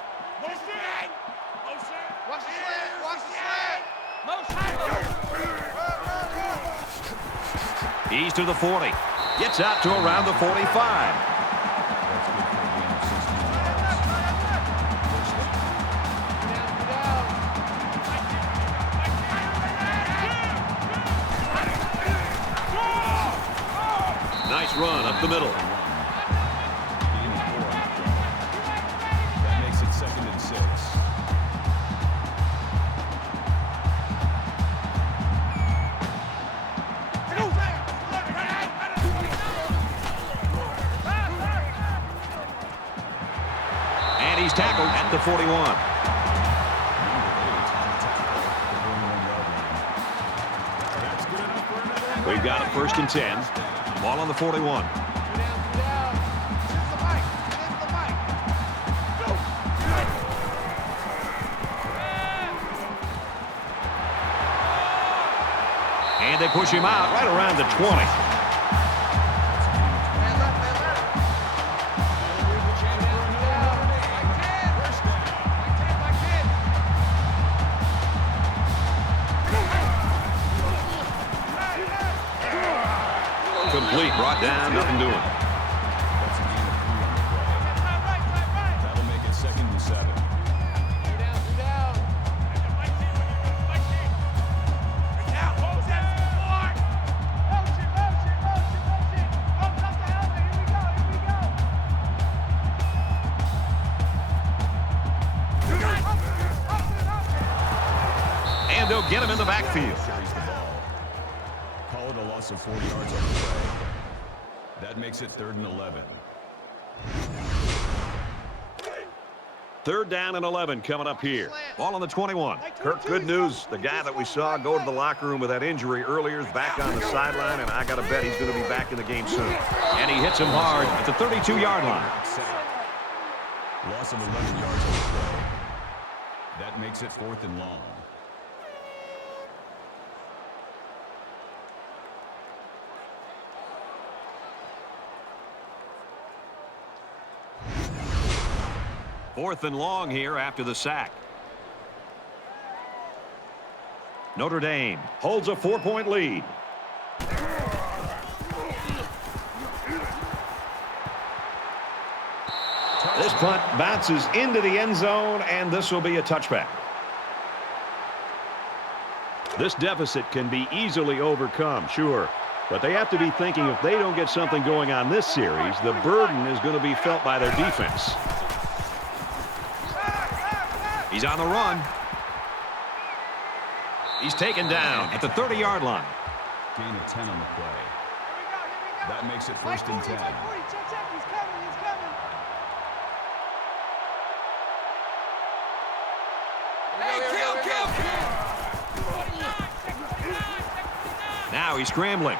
Watch the slant. He's to the 40. Gets out to around the 45. That's good for a gain of 16 yards. First down. Nice run up the middle. Gain of 4 on the play. That makes it 2nd and 6. And he's tackled at the 41. Number 8 on the tackle at the 41-yard line. That's good enough for another. We've got a 1st and 10. Ball on the 41. And they push him out right around the 20. Complete, brought down, nothing doing. That's a gain of 3 on the play. That'll make it 2nd and 7. And they'll get him in the backfield. Carries the ball. Call it a loss of 4 yards on the play. That makes it 3rd and 11. 3rd down and 11 coming up here. Ball on the 21. Kirk, good news. The guy that we saw go to the locker room with that injury earlier is back on the sideline, and I got to bet he's going to be back in the game soon. And he hits him hard at the 32-yard line. Loss of 11 yards on the play. That makes it 4th and long. Fourth and long here after the sack. Notre Dame holds a 4-point lead. This punt bounces into the end zone, and this will be a touchback. This deficit can be easily overcome, sure. But they have to be thinking if they don't get something going on this series, the burden is going to be felt by their defense. He's on the run. He's taken down at the 30-yard line. Gain of 10 on the play. That makes it 1st and 10. Check, he's coming, he's coming. Hey, kill. Now he's scrambling.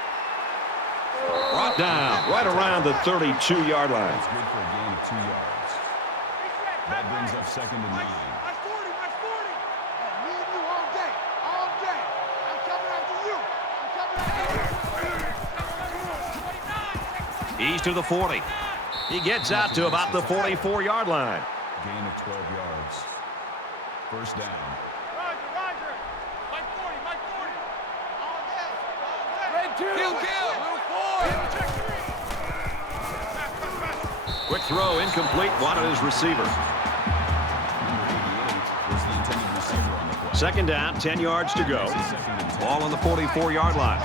Brought down right around the 32-yard line. That's good for a gain of 2 yards. That brings up 2nd and 9. Watch 40. Me and you all day. I'm coming after you. He's to the 40. He gets out to about the 44-yard line. Gain of 12 yards. 1st down. Roger. Mike 40. All day. Red 2. Kill. Blue 4. Quick throw, incomplete, wanted his receiver. Number 88 was the intended receiver on the play. 2nd down, 10 yards to go. Ball on the 44-yard line.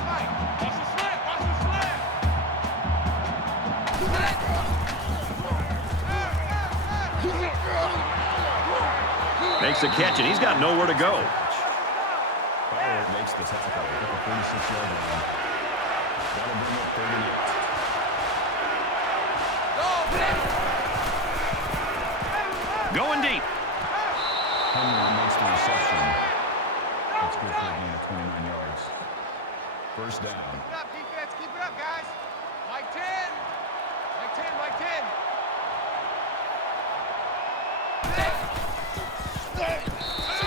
Makes the catch, and he's got nowhere to go. Fowler makes the tackle at the 46-yard line. That'll bring up 3rd and 8. Going deep. Henry makes the reception. That's good for a gain of 29 yards. 1st down. Keep it up, defense. Keep it up, guys. Mike 10.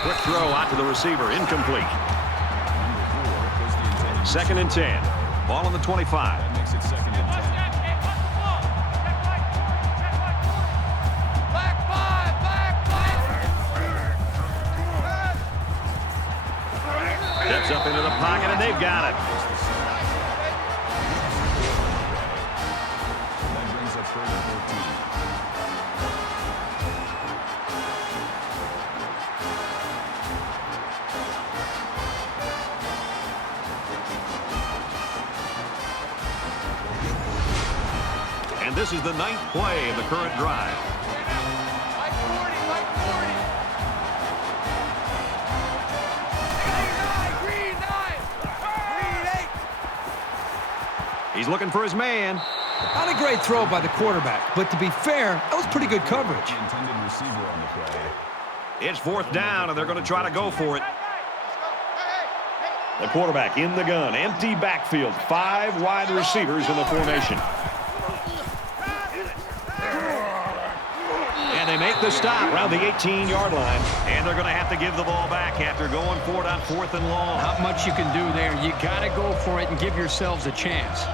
Quick throw out to the receiver, incomplete. Number 4 was the intended 2nd and 10. Ball on the 25. That makes it 2nd and 10. Black 5. Steps up into the pocket, and they've got it. That brings up 3rd and 14. And this is the 9th play of the current drive. Mike 40. Green 8. He's looking for his man. Not a great throw by the quarterback, but to be fair, that was pretty good coverage. The intended receiver on the play. It's 4th down, and they're going to try to go for it. Let's go. Hey. The quarterback in the gun. Empty backfield. 5 wide receivers in the formation. And they make get the stop around the 18-yard line. And they're going to have to give the ball back after going for it on 4th and long. Not much you can do there. You got to go for it and give yourselves a chance.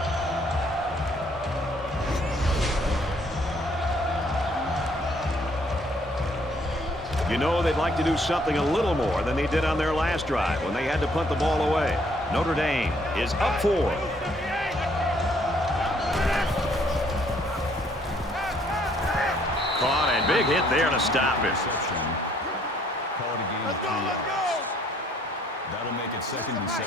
You know they'd like to do something a little more than they did on their last drive when they had to punt the ball away. Notre Dame is up 4. Caught and big hit there to stop it. Call it a gain of 3 yards. That'll make it 2nd and 7.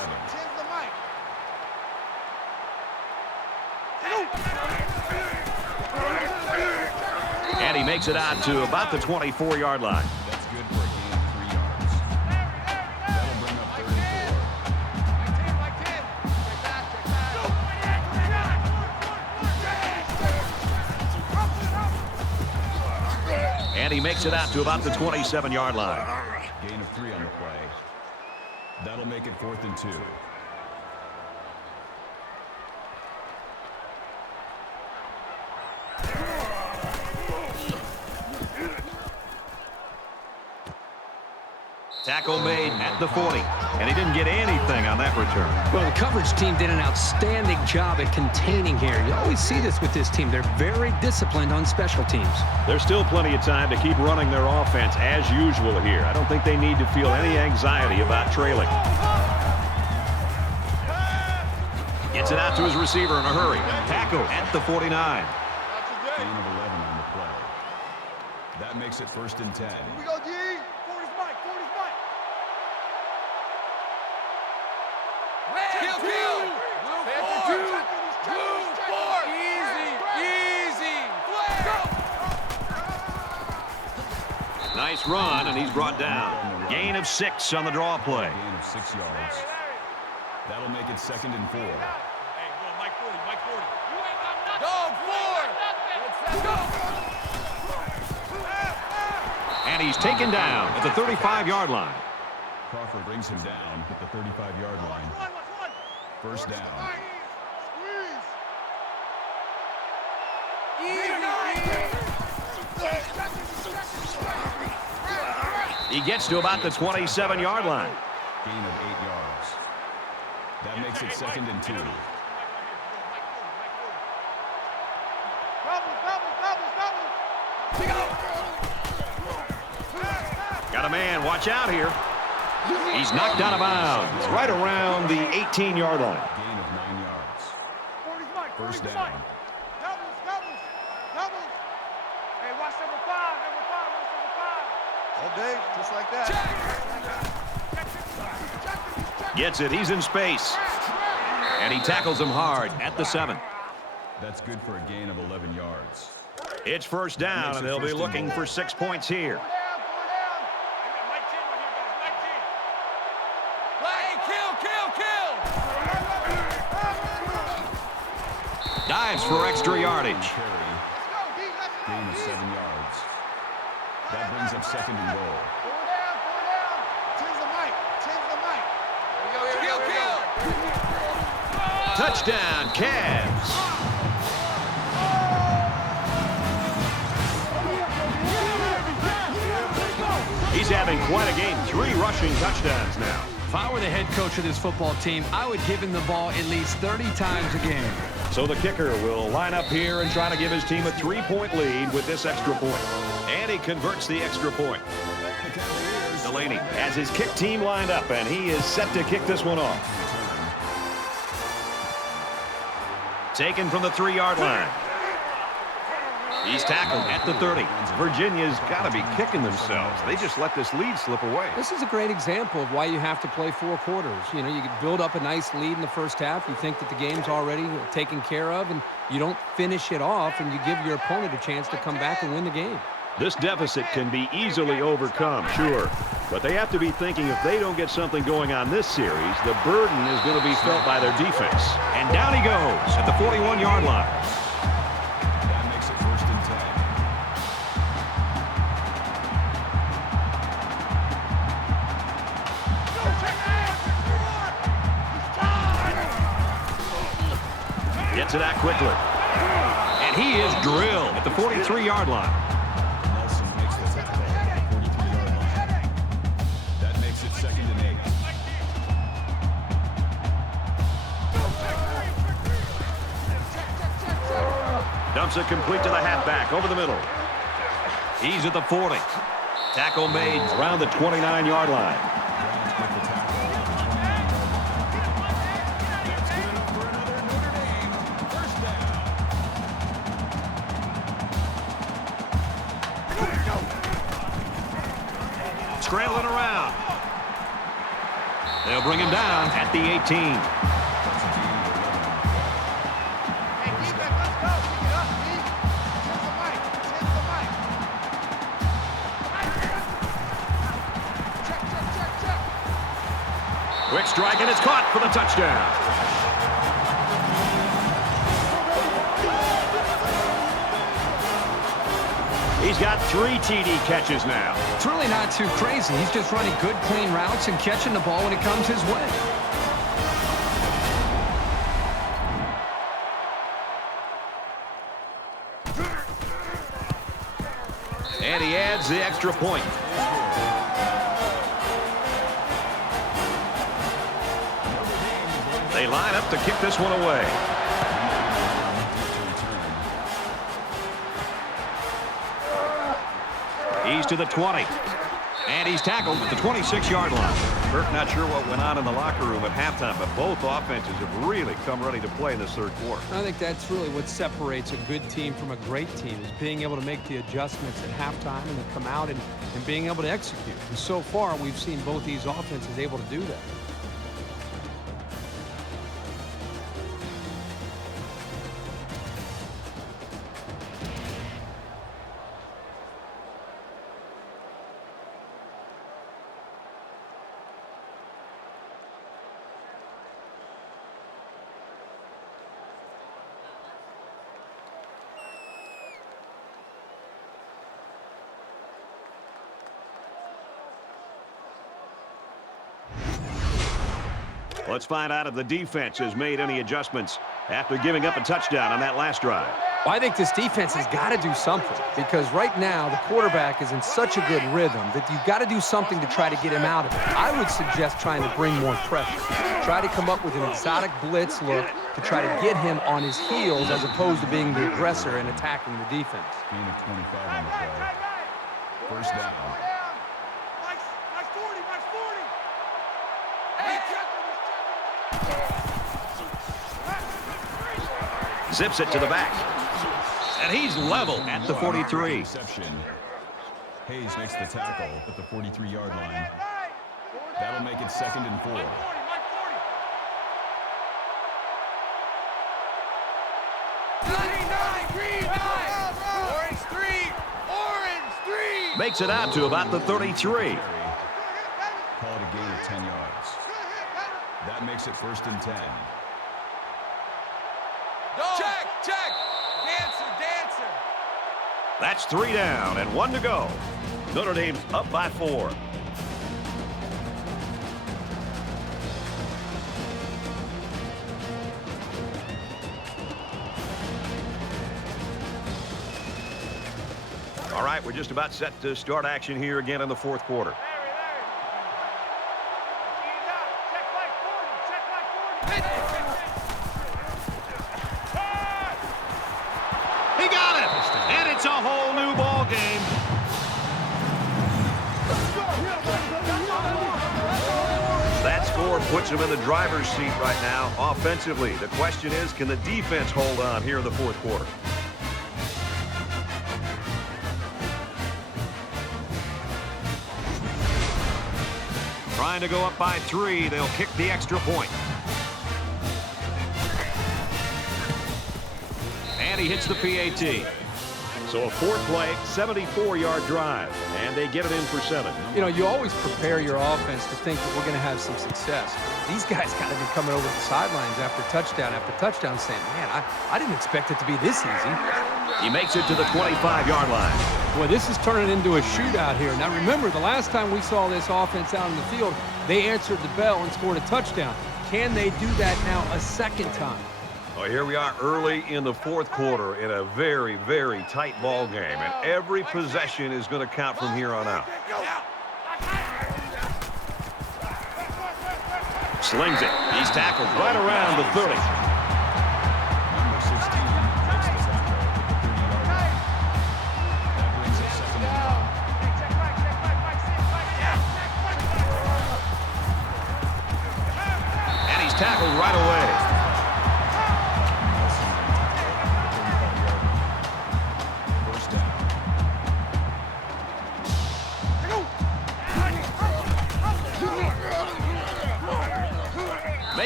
And he makes it out to about the 24-yard line. That's good for a gain of 3 yards. That'll bring up 3rd and 4. And he makes it out to about the 27-yard line. Gain of 3 on the play. That'll make it 4th and 2. Tackle made at the 40, and he didn't get anything on that return. Well, the coverage team did an outstanding job at containing here. You always see this with this team. They're very disciplined on special teams. There's still plenty of time to keep running their offense as usual here. I don't think they need to feel any anxiety about trailing. Gets it out to his receiver in a hurry. Tackle at the 49. Gain of 11 on the play. That makes it 1st and 10. Here we go, D. 40's Mike. 40's Mike. Kill. Blue 4. Easy. Nice run, and he's brought down. Gain of 6 on the draw play. Gain of 6 yards. That'll make it 2nd and 4. Hey, go, Mike 40. You ain't got nothing. Dog 4. Let's go. And he's taken down at the 35-yard line. Crawford brings him down at the 35-yard line. 1st down. He gets to about the 27-yard line. Gain of 8 yards. That makes it 2nd and 2. Got a man, watch out here. He's knocked out of bounds right around the 18-yard line. Gain of 9 yards. 1st down. Doubles. Hey, watch number 5. All day, just like that. Gets it, he's in space. And he tackles him hard at the 7. That's good for a gain of 11 yards. It's 1st down, and they'll be looking for 6 points here. Dives for extra yardage. Gain of 7 yards. That brings up 2nd and goal. Touchdown, Cavs. He's having quite a game. 3 rushing touchdowns now. If I were the head coach of this football team, I would give him the ball at least 30 times a game. So the kicker will line up here and try to give his team a 3-point lead with this extra point. And he converts the extra point. Delaney has his kick team lined up, and he is set to kick this one off. Taken from the 3-yard line. He's tackled at the 30. Virginia's got to be kicking themselves. They just let this lead slip away. This is a great example of why you have to play 4 quarters. You know, you build up a nice lead in the first half. You think that the game's already taken care of, and you don't finish it off, and you give your opponent a chance to come back and win the game. This deficit can be easily overcome, sure. But they have to be thinking if they don't get something going on this series, the burden is going to be felt by their defense. And down he goes at the 41-yard line. That makes it 1st and 10. Gets it out quickly. And he is drilled at the 43-yard line. Nelson makes the Dumps it complete to the halfback over the middle. He's at the 40. Tackle made around the 29-yard line. Scrambling around. They'll bring him down at the 18. Quick strike, and it's caught for the touchdown. He's got 3 TD catches now. It's really not too crazy. He's just running good, clean routes and catching the ball when it comes his way. And he adds the extra point. They line up to kick this one away. He's to the 20. And he's tackled at the 26-yard line. Burke not sure what went on in the locker room at halftime, but both offenses have really come ready to play in this third quarter. I think that's really what separates a good team from a great team, is being able to make the adjustments at halftime and then come out and being able to execute. And so far, we've seen both these offenses able to do that. Let's find out if the defense has made any adjustments after giving up a touchdown on that last drive. Well, I think this defense has got to do something, because right now the quarterback is in such a good rhythm that you've got to do something to try to get him out of it. I would suggest trying to bring more pressure. Try to come up with an exotic blitz look to try to get him on his heels as opposed to being the aggressor and attacking the defense. Gain of 25 on the play. First down. Zips it to the back. And he's level at the 43. Hayes makes the tackle at the 43-yard line. That'll make it 2nd and 4. Orange 3! Orange 3! Makes it out to about the 33. Call it a gain of 10 yards. That makes it 1st and 10. Check, check! Dancer, dancer! That's 3 down and 1 to go. Notre Dame's up by 4. All right, we're just about set to start action here again in the fourth quarter. He got it! And it's a whole new ball game. That score puts him in the driver's seat right now offensively. The question is, can the defense hold on here in the fourth quarter? Trying to go up by 3. They'll kick the extra point. And he hits the PAT. So a 4-play, 74-yard drive. And they get it in for 7. You know, you always prepare your offense to think that we're going to have some success. These guys got to be coming over the sidelines after touchdown saying, man, I didn't expect it to be this easy. He makes it to the 25-yard line. Boy, this is turning into a shootout here. Now, remember, the last time we saw this offense out in the field, they answered the bell and scored a touchdown. Can they do that now a second time? Well, here we are early in the fourth quarter in a very, very tight ball game. And every possession is going to count from here on out. Slings it. He's tackled right around the 30. Number 16 makes the tackle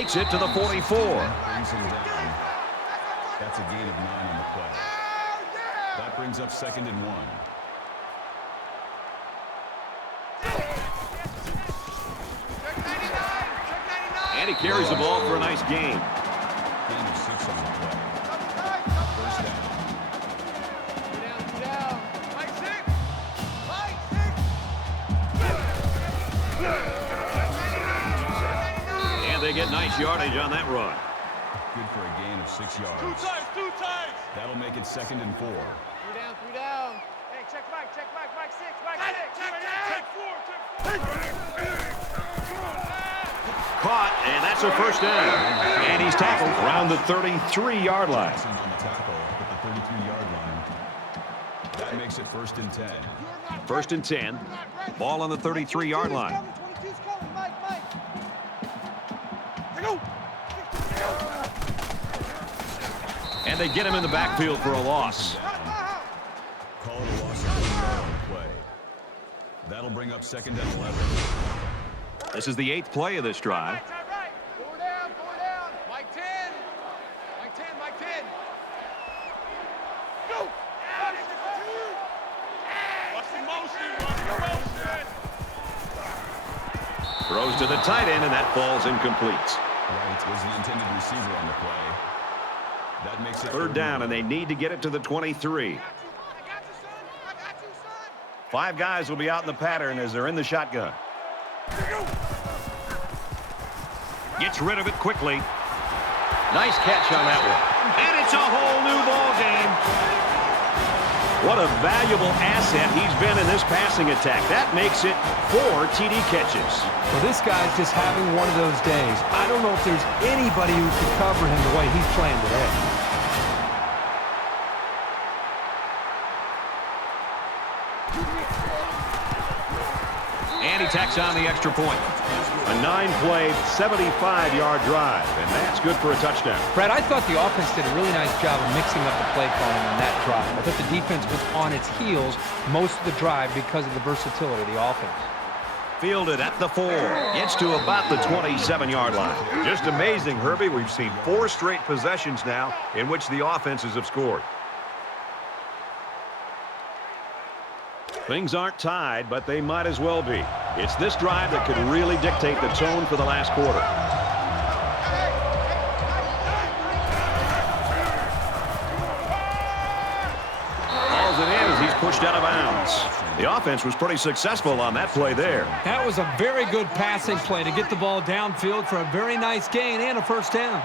Makes it to the 44. Brings him down. That's a gain of 9 on the play. That brings up 2nd and 1. And he carries the ball for a nice gain. Gain of 6 on the play. First down. And they get nice yardage on that run. Good for a gain of 6 yards. Two times. That'll make it 2nd and 4. 3 down. Hey, check Mike, 6, Mike 6. Caught, and that's a first down. And he's tackled around the 33-yard line. Passing on the tackle at the 33-yard line. That makes it 1st and 10. 1st and 10. Ball on the 33-yard line. 22's coming, Mike. And they get him in the backfield for a loss. Call it a loss of 1 yard on the play. That'll bring up 2nd and 11. This is the 8th play of this drive. 4 down. Mike 10. Go. Watch the motion. Throws to the tight end, and that falls incomplete. Wright was the intended receiver on the play. That makes it 3rd down, and they need to get it to the 23. 5 guys will be out in the pattern as they're in the shotgun. Gets rid of it quickly. Nice catch on that one. And it's a whole new ball game. What a valuable asset he's been in this passing attack. That makes it 4 TD catches. Well, this guy's just having one of those days. I don't know if there's anybody who can cover him the way he's playing today. And he tacks on the extra point. A 9-play, 75-yard drive, and that's good for a touchdown. Brad, I thought the offense did a really nice job of mixing up the play calling on that drive. I thought the defense was on its heels most of the drive because of the versatility of the offense. Fielded at the 4. Gets to about the 27-yard line. Just amazing, Herbie. We've seen 4 straight possessions now in which the offenses have scored. Things aren't tied, but they might as well be. It's this drive that could really dictate the tone for the last quarter. Calls it in as he's pushed out of bounds. The offense was pretty successful on that play there. That was a very good passing play to get the ball downfield for a very nice gain and a first down.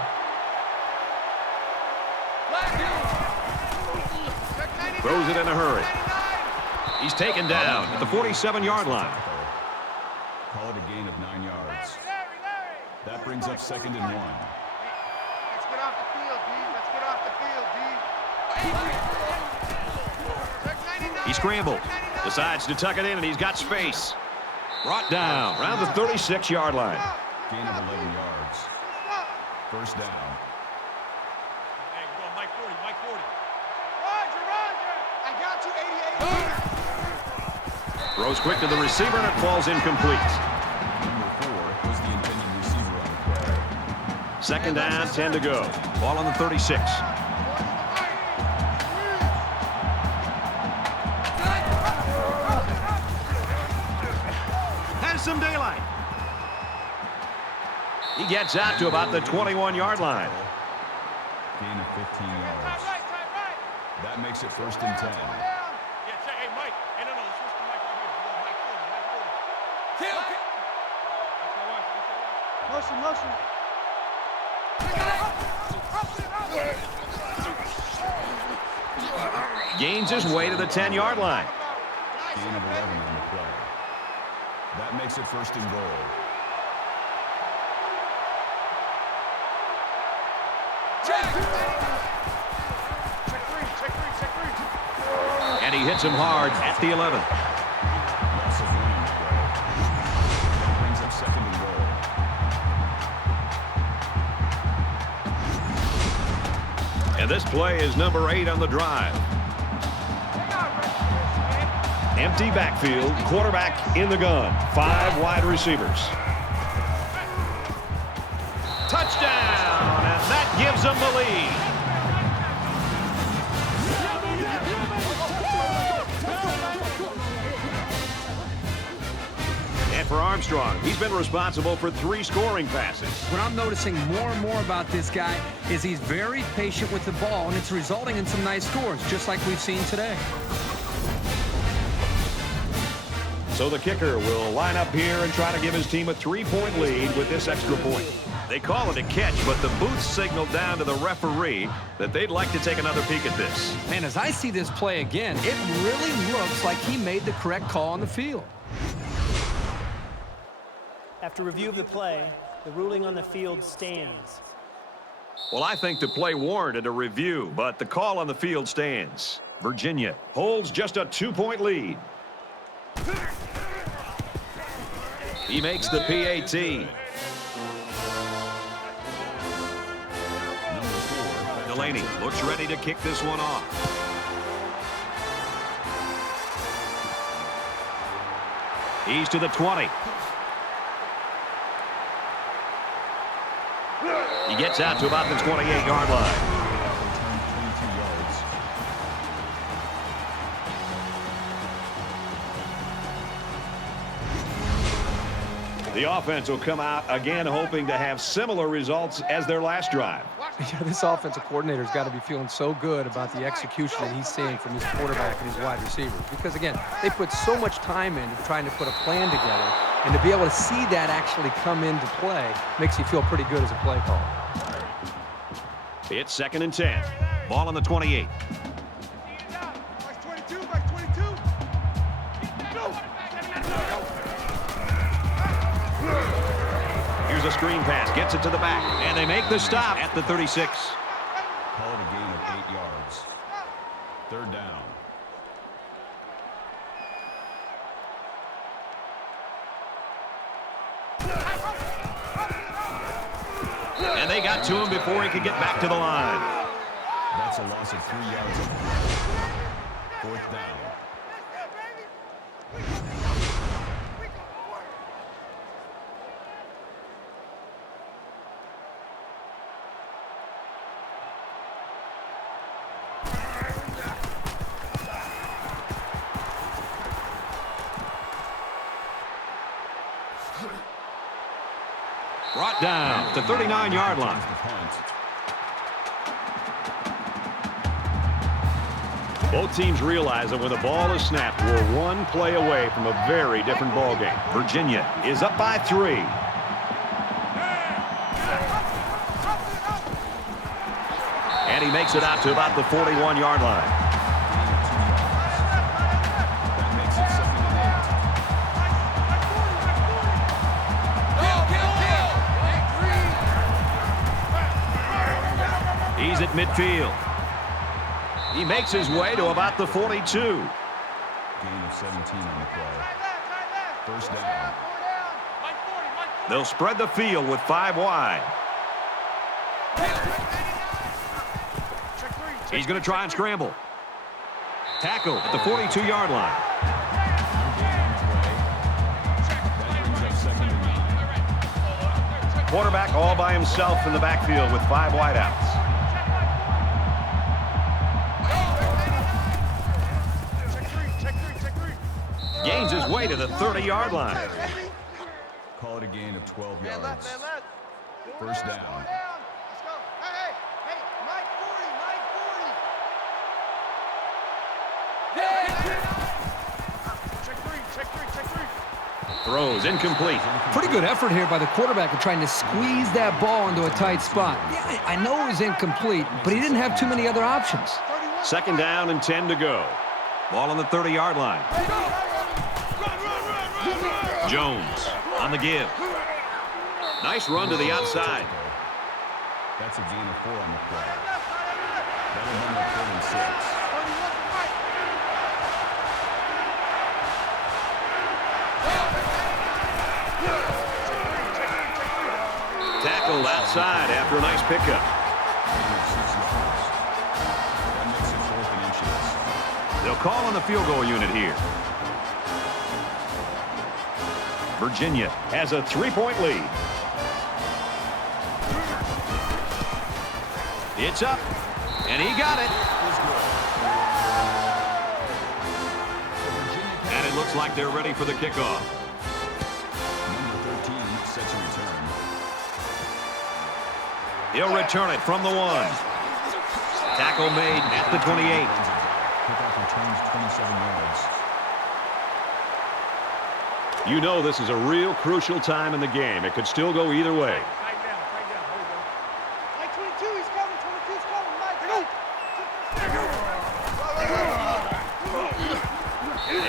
Throws it in a hurry. He's taken down at the 47-yard line. Call it a gain of 9 yards. That brings up 2nd and 1. Let's get off the field, D. He scrambled. Decides to tuck it in, and he's got space. Brought down around the 36-yard line. Gain of 11 yards. First down. Hey, go Mike 40. Roger. I got you, 88. Throws quick to the receiver, and it falls incomplete. Number 4 was the intended receiver on the play. 2nd down, 10 to go. Ball on the 36. Has some daylight. He gets out to about the 21-yard line. Gain of 15 yards. That makes it 1st and 10. Yeah, check. Hey, Mike. Hey, no, let's switch to Mike right here. We're going Mike 40. Motion. Gains his way to the 10-yard line. Gain of 11 on the play. That makes it 1st and goal. Check 3. And he hits him hard at the 11. Loss of 1 on the play. That brings up 2nd and goal. And this play is number 8 on the drive. Empty backfield, quarterback in the gun. 5 wide receivers. Touchdown! them the lead. And for Armstrong, he's been responsible for 3 scoring passes. What I'm noticing more and more about this guy is he's very patient with the ball, and it's resulting in some nice scores, just like we've seen today. So the kicker will line up here and try to give his team a 3-point lead with this extra point. They call it a catch, but the booth signaled down to the referee that they'd like to take another peek at this. And as I see this play again, it really looks like he made the correct call on the field. After review of the play, the ruling on the field stands. Well, I think the play warranted a review, but the call on the field stands. Virginia holds just a 2-point lead. He makes the PAT. Number 4. Delaney looks ready to kick this one off. He's to the 20. He gets out to about the 28-yard line. Return 22 yards. The offense will come out again hoping to have similar results as their last drive. Yeah, this offensive coordinator's got to be feeling so good about the execution that he's seeing from his quarterback and his wide receivers. Because, again, they put so much time into trying to put a plan together, and to be able to see that actually come into play makes you feel pretty good as a play caller. It's 2nd and 10. Ball on the 28. Here's a screen pass. Gets it to the back. And they make the stop at the 36. Call it a gain of 8 yards. 3rd down. And they got to him before he could get back to the line. That's a loss of 3 yards. 4th down. Brought down to the 39-yard line. Both teams realize that when the ball is snapped, we're one play away from a very different ball game. Virginia is up by 3. And he makes it out to about the 41-yard line. That makes it 2nd and 8. He's at midfield. He makes his way to about the 42. Gain of 17 on the play. 1st down. They'll spread the field with 5 wide. He's going to try and scramble. Tackle at the 42-yard line. That brings up 2nd and 9. Quarterback all by himself in the backfield with 5 wideouts. Gains his way to the 30-yard line. Call it a gain of 12 yards. 1st down. Throws incomplete. Pretty good effort here by the quarterback in trying to squeeze that ball into a tight spot. Yeah, I know it was incomplete, but he didn't have too many other options. 2nd down and 10 to go. Ball on the 30-yard line. Jones on the give. Nice run to the outside. That's a gain of 4 on the play. That'll bring up 3rd and 6. Tackled outside after a nice pickup. That makes it 4th and inches. They'll call on the field goal unit here. Virginia has a 3-point lead. It's up, and he got it. And it looks like they're ready for the kickoff. Number 13 set to return. He'll return it from the 1. Tackle made at the 28. Kickoff returns 27 yards. You know this is a real crucial time in the game. It could still go either way. Tight down. Mike 22, he's coming. 22's coming. Mike,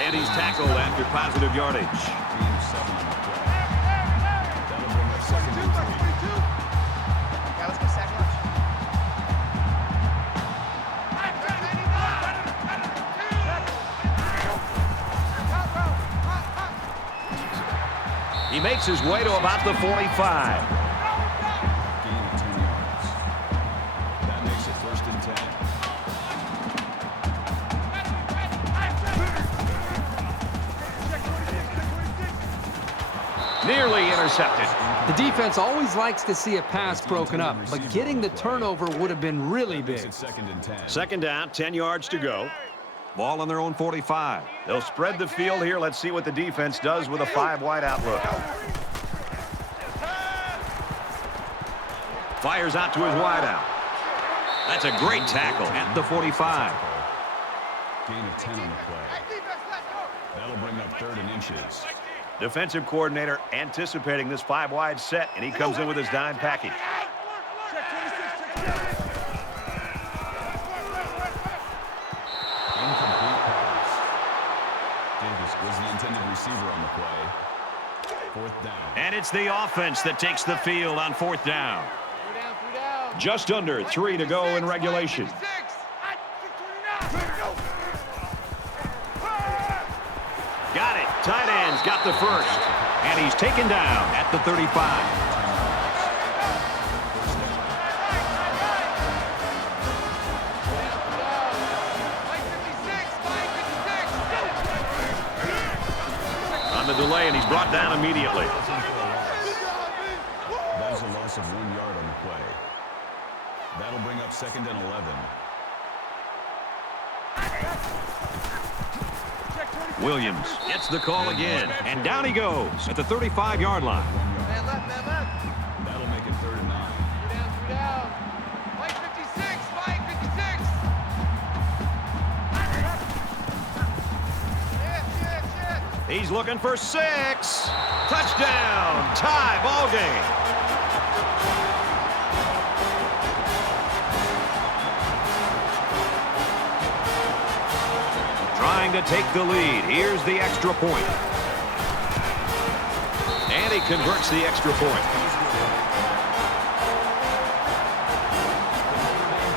And he's tackled after positive yardage. Gain of 7 on the play. That'll bring up second and 3. Yeah, let's go second. He makes his way to about the 45. Gain of 10 yards. That makes it 1st and 10. Nearly intercepted. The defense always likes to see a pass broken up, but getting the turnover would have been really big. It's 2nd and 10. Second down, 10 yards to go. Ball on their own 45. They'll spread the field here. Let's see what the defense does with a 5-wide outlook. Fires out to his wideout. That's a great tackle at the 45. Gain of 10 on the play. That'll bring up 3rd and inches. Defensive coordinator anticipating this 5-wide set, and he comes in with his dime package. Incomplete pass. Davis was the intended receiver on the play. 4th down. And it's the offense that takes the field on 4th down. Just under 3 to go in regulation. Got it. Tight end's got the first. And he's taken down at the 35. On the delay, and he's brought down immediately. That is a loss of 1 yard on the play. That'll bring up 2nd and 11. Williams gets the call again, and down he goes at the 35-yard line. Man left. That'll make it 3rd and 9. Three down. Mike 56, Mike 56. Shit. He's looking for 6. Touchdown! Tie ball game. Trying to take the lead. Here's the extra point. And he converts the extra point.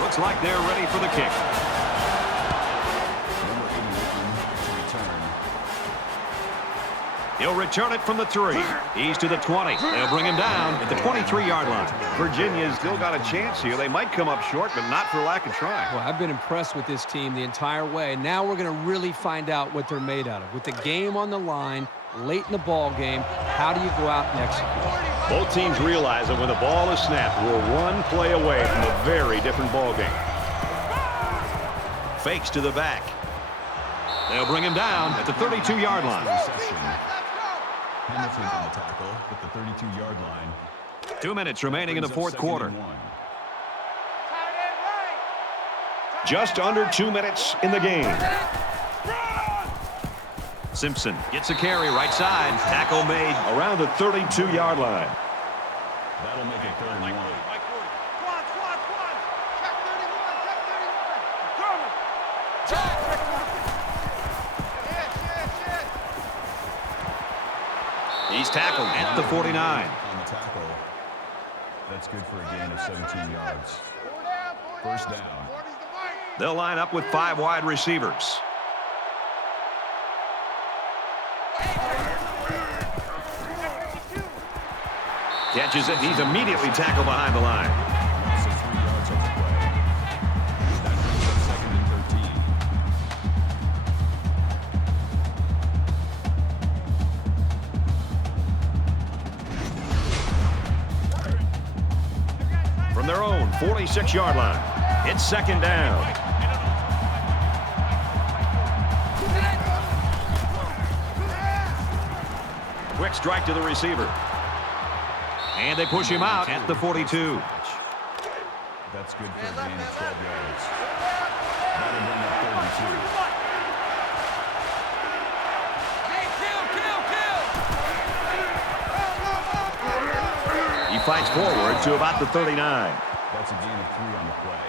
Looks like they're ready for the kick. Number 81 to return. He'll return it from the 3. He's to the 20. They'll bring him down at the 23-yard line. Virginia's still got a chance here. They might come up short, but not for lack of trying. Well, I've been impressed with this team the entire way. Now we're going to really find out what they're made out of. With the game on the line, late in the ball game, how do you go out and execute? Both teams realize that when the ball is snapped, we're one play away from a very different ball game. Fakes to the back. They'll bring him down at the 32-yard line. Reception. Hamilton on the tackle at the 32-yard line. 2 minutes remaining in the Brings up 4th 2nd quarter. and 1. Just under 2 minutes in the game. Simpson gets a carry right side. Tackle made around the 32-yard line. That'll make it 3rd and 1. Mike 40. He's tackled at the 49. On the tackle. That's good for a gain of 17 yards. 1st down. They'll line up with 5 wide receivers. Catches it. He's immediately tackled behind the line. Loss of 3 yards on the play. That brings up 2nd and 13. From their own 46-yard line. It's second down. Quick strike to the receiver. And they push him out at the 42. That's good for a gain of 12 yards. That'll bring up 32. He fights forward to about the 39. That's a gain of 3 on the play.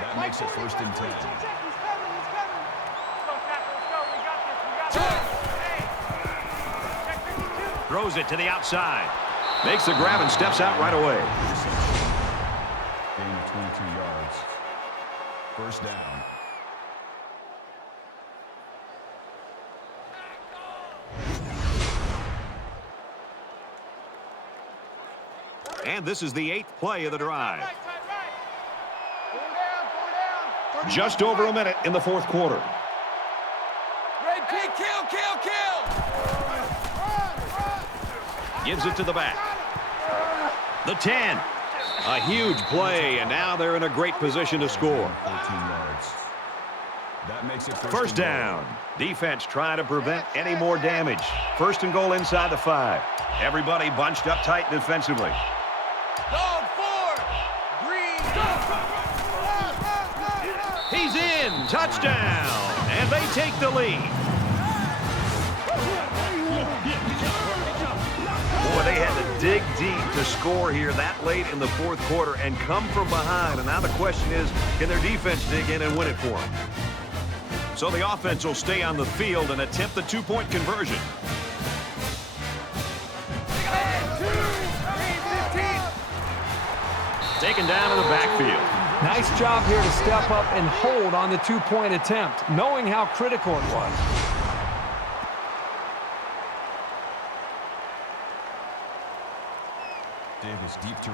That makes it first and 10. Throws it to the outside. Makes the grab and steps out right away. Gain of 22 yards. First down. And this is the 8th play of the drive. Just over a minute in the fourth quarter. Gives it to the back. The 10. A huge play, and now they're in a great position to score. 14 yards. That makes it First down. Defense trying to prevent any more damage. First and goal inside the 5. Everybody bunched up tight defensively. Dog 4. Green. He's in. Touchdown. And they take the lead. Boy, they had to dig deep to score here that late in the fourth quarter and come from behind. And now the question is, can their defense dig in and win it for them? So the offense will stay on the field and attempt the 2-point conversion. Taken down in the backfield. Nice job here to step up and hold on the 2-point attempt, knowing how critical it was.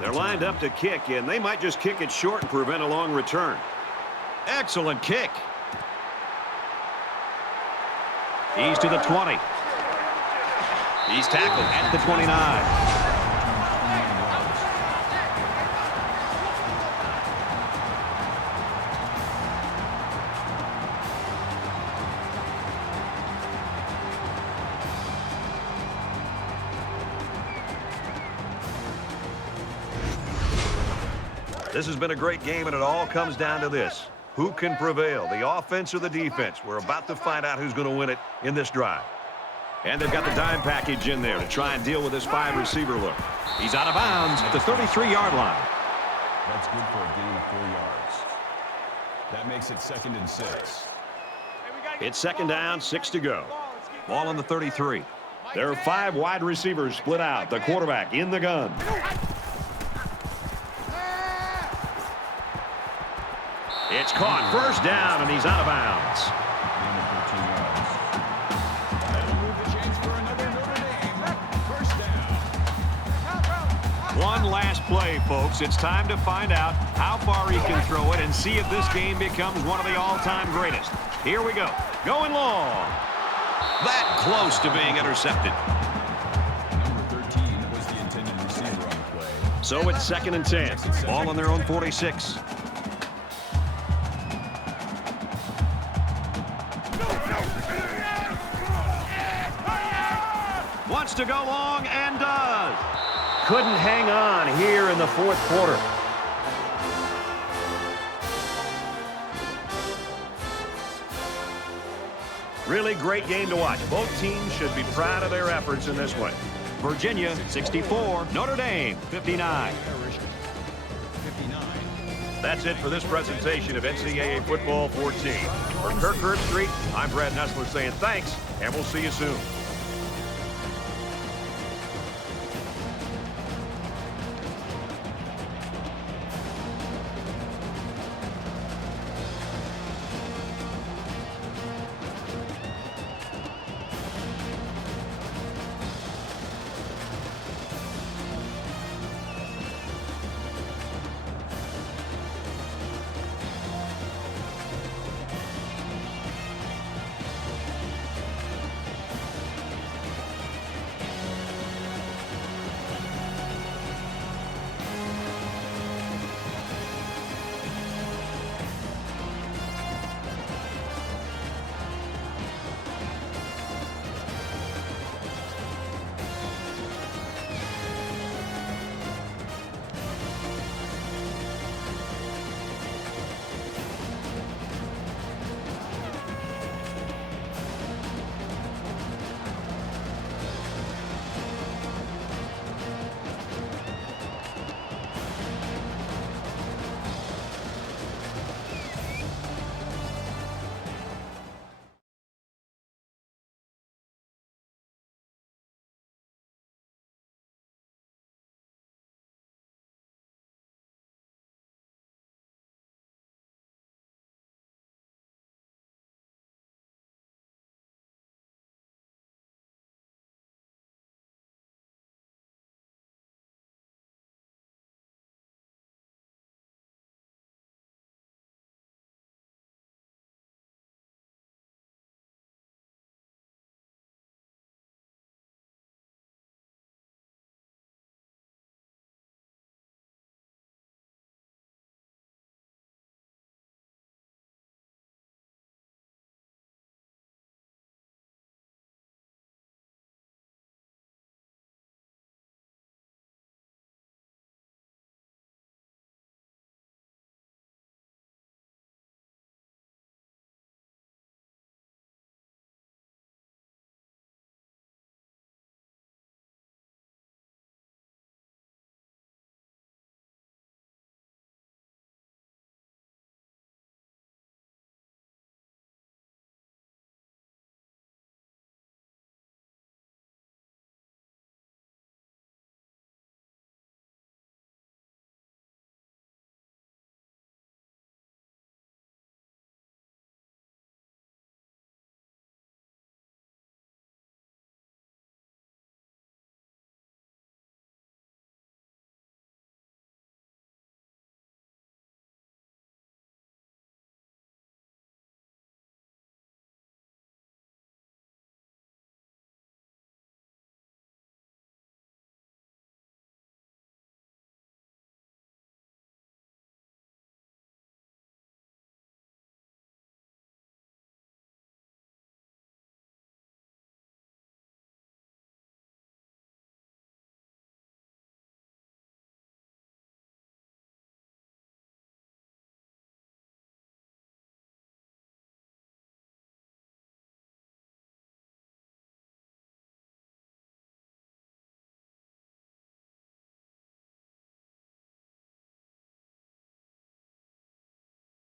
They're lined up to kick, and they might just kick it short and prevent a long return. Excellent kick. He's to the 20. He's tackled at the 29. This has been a great game, and it all comes down to this. Who can prevail, the offense or the defense? We're about to find out who's going to win it in this drive. And they've got the dime package in there to try and deal with this 5-receiver look. He's out of bounds at the 33-yard line. That's good for a gain of 4 yards. That makes it second and 6. It's second down, 6 to go. Ball on the 33. There are 5 wide receivers split out. The quarterback in the gun. It's caught. First down, and he's out of bounds. That'll move the chains for another Notre Dame. First down. One last play, folks. It's time to find out how far he can throw it and see if this game becomes one of the all-time greatest. Here we go. Going long. That close to being intercepted. Number 13 was the intended receiver on the play. So it's second and 10. Ball on their own 46. Wants to go long and does. Couldn't hang on here in the fourth quarter. Really great game to watch. Both teams should be proud of their efforts in this one. Virginia 64, Notre Dame 59. That's it for this presentation of NCAA Football 14. For Kirk Herbstreit, I'm Brad Nessler saying thanks, and we'll see you soon.